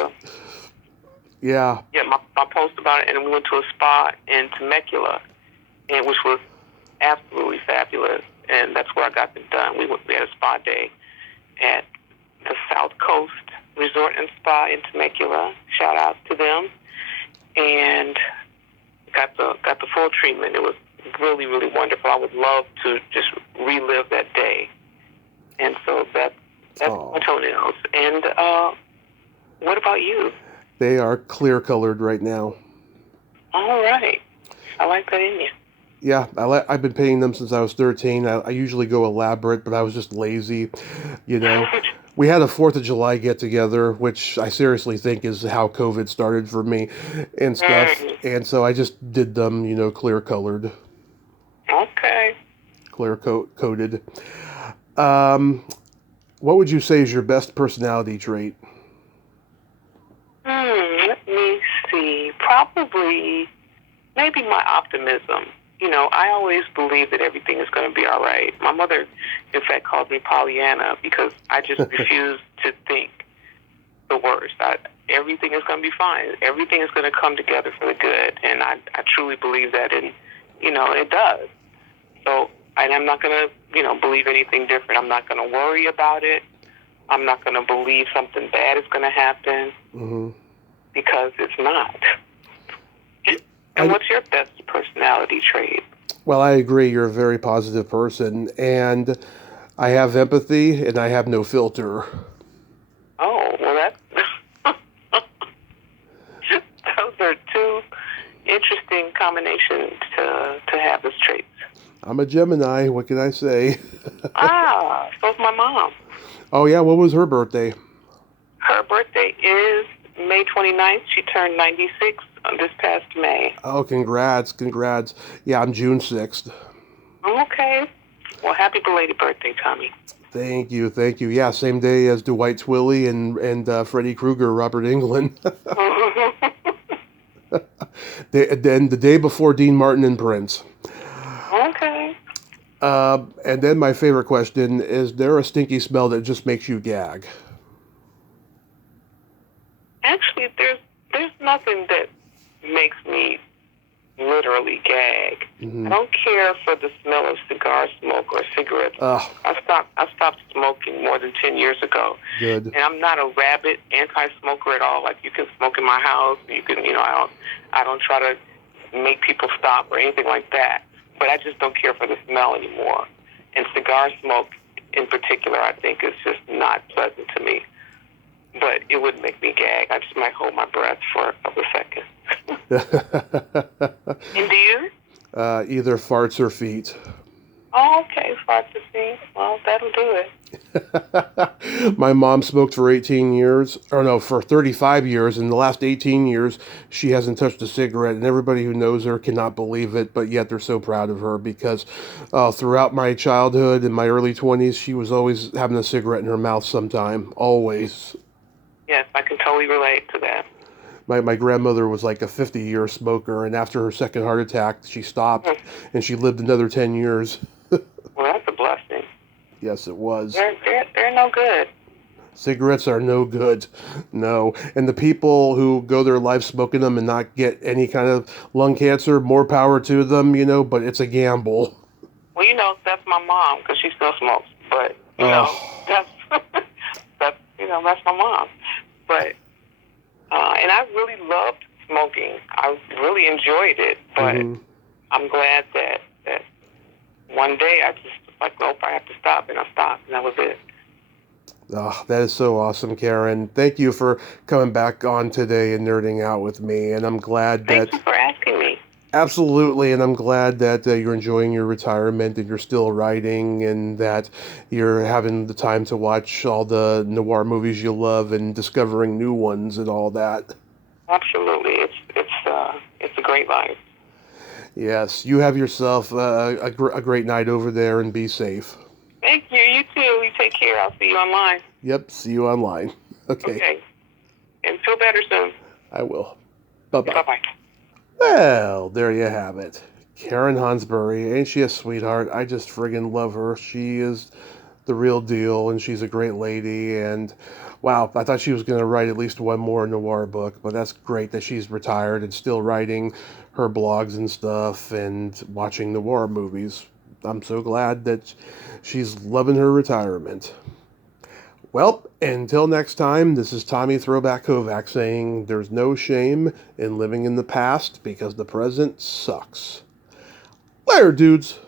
Yeah. Yeah, my post about it, and we went to a spa in Temecula, which was absolutely fabulous, and that's where I got them done. We had a spa day at the South Coast Resort and Spa in Temecula. Shout out to them, and got the full treatment. It was really, really wonderful. I would love to just relive that day, and so that's my toenails. And what about you? They are clear colored right now. All right. I like that in you. Yeah, I've been painting them since I was 13. I usually go elaborate, but I was just lazy, We had a 4th of July get-together, which I seriously think is how COVID started for me and stuff. And so I just did them, clear colored. Okay. Clear coated. What would you say is your best personality trait? Let me see. Probably, maybe my optimism. I always believe that everything is going to be all right. My mother, in fact, called me Pollyanna because I just refuse to think the worst. Everything is going to be fine. Everything is going to come together for the good, and I truly believe that, and it does. So, and I'm not going to believe anything different. I'm not going to worry about it. I'm not going to believe something bad is going to happen, because it's not. And what's your best personality trait? Well, I agree. You're a very positive person, and I have empathy, and I have no filter. Oh, well, that's those are two interesting combinations to have as traits. I'm a Gemini. What can I say? So's my mom. Oh, yeah. What was her birthday? Her birthday is May 29th. She turned 96 on this past May. Oh, congrats. Yeah, I'm June 6th. Okay. Well, happy belated birthday, Tommy. Thank you. Yeah, same day as Dwight Twilley and Freddy Krueger, Robert Englund. Then the day before Dean Martin and Prince. Okay. And then my favorite question, is there a stinky smell that just makes you gag? Actually, there's nothing that makes me literally gag. I don't care for the smell of cigar smoke or cigarettes. I stopped smoking more than 10 years ago. Good. And I'm not a rabid anti-smoker at all. Like, you can smoke in my house. You can, I don't try to make people stop or anything like that. But I just don't care for the smell anymore. And cigar smoke in particular, I think, is just not pleasant to me. But it wouldn't make me gag. I just might hold my breath for a couple of seconds. And do you? Either farts or feet. Oh, okay. Farts or feet. Well, that'll do it. My mom smoked for 18 years, for 35 years. In the last 18 years, she hasn't touched a cigarette, and everybody who knows her cannot believe it, but yet they're so proud of her because throughout my childhood and my early 20s, she was always having a cigarette in her mouth sometime, always. Yes, I can totally relate to that. My grandmother was like a 50-year smoker, and after her second heart attack, she stopped, and she lived another 10 years. Well, that's a blessing. Yes, it was. They're no good. Cigarettes are no good. No. And the people who go their life smoking them and not get any kind of lung cancer, more power to them, but it's a gamble. Well, that's my mom, because she still smokes. But, that's my mom. But, and I really loved smoking. I really enjoyed it. But I'm glad that one day I just nope, I have to stop, and I stopped, and that was it. Oh, that is so awesome, Karen. Thank you for coming back on today and nerding out with me, and I'm glad that... Thank you for asking me. Absolutely, and I'm glad that you're enjoying your retirement and you're still writing and that you're having the time to watch all the noir movies you love and discovering new ones and all that. Absolutely. It's a great life. Yes, you have yourself a great night over there and be safe. Thank you. You too. You take care. I'll see you online. Yep, see you online. Okay. And feel better soon. I will. Bye-bye. Bye-bye. Well, there you have it. Karen Hannsberry, ain't she a sweetheart? I just friggin' love her. She is the real deal, and she's a great lady, and wow, I thought she was going to write at least one more noir book, but that's great that she's retired and still writing her blogs and stuff and watching noir movies. I'm so glad that she's loving her retirement. Well, until next time, this is Tommy Throwback Kovac saying there's no shame in living in the past because the present sucks. Later, dudes.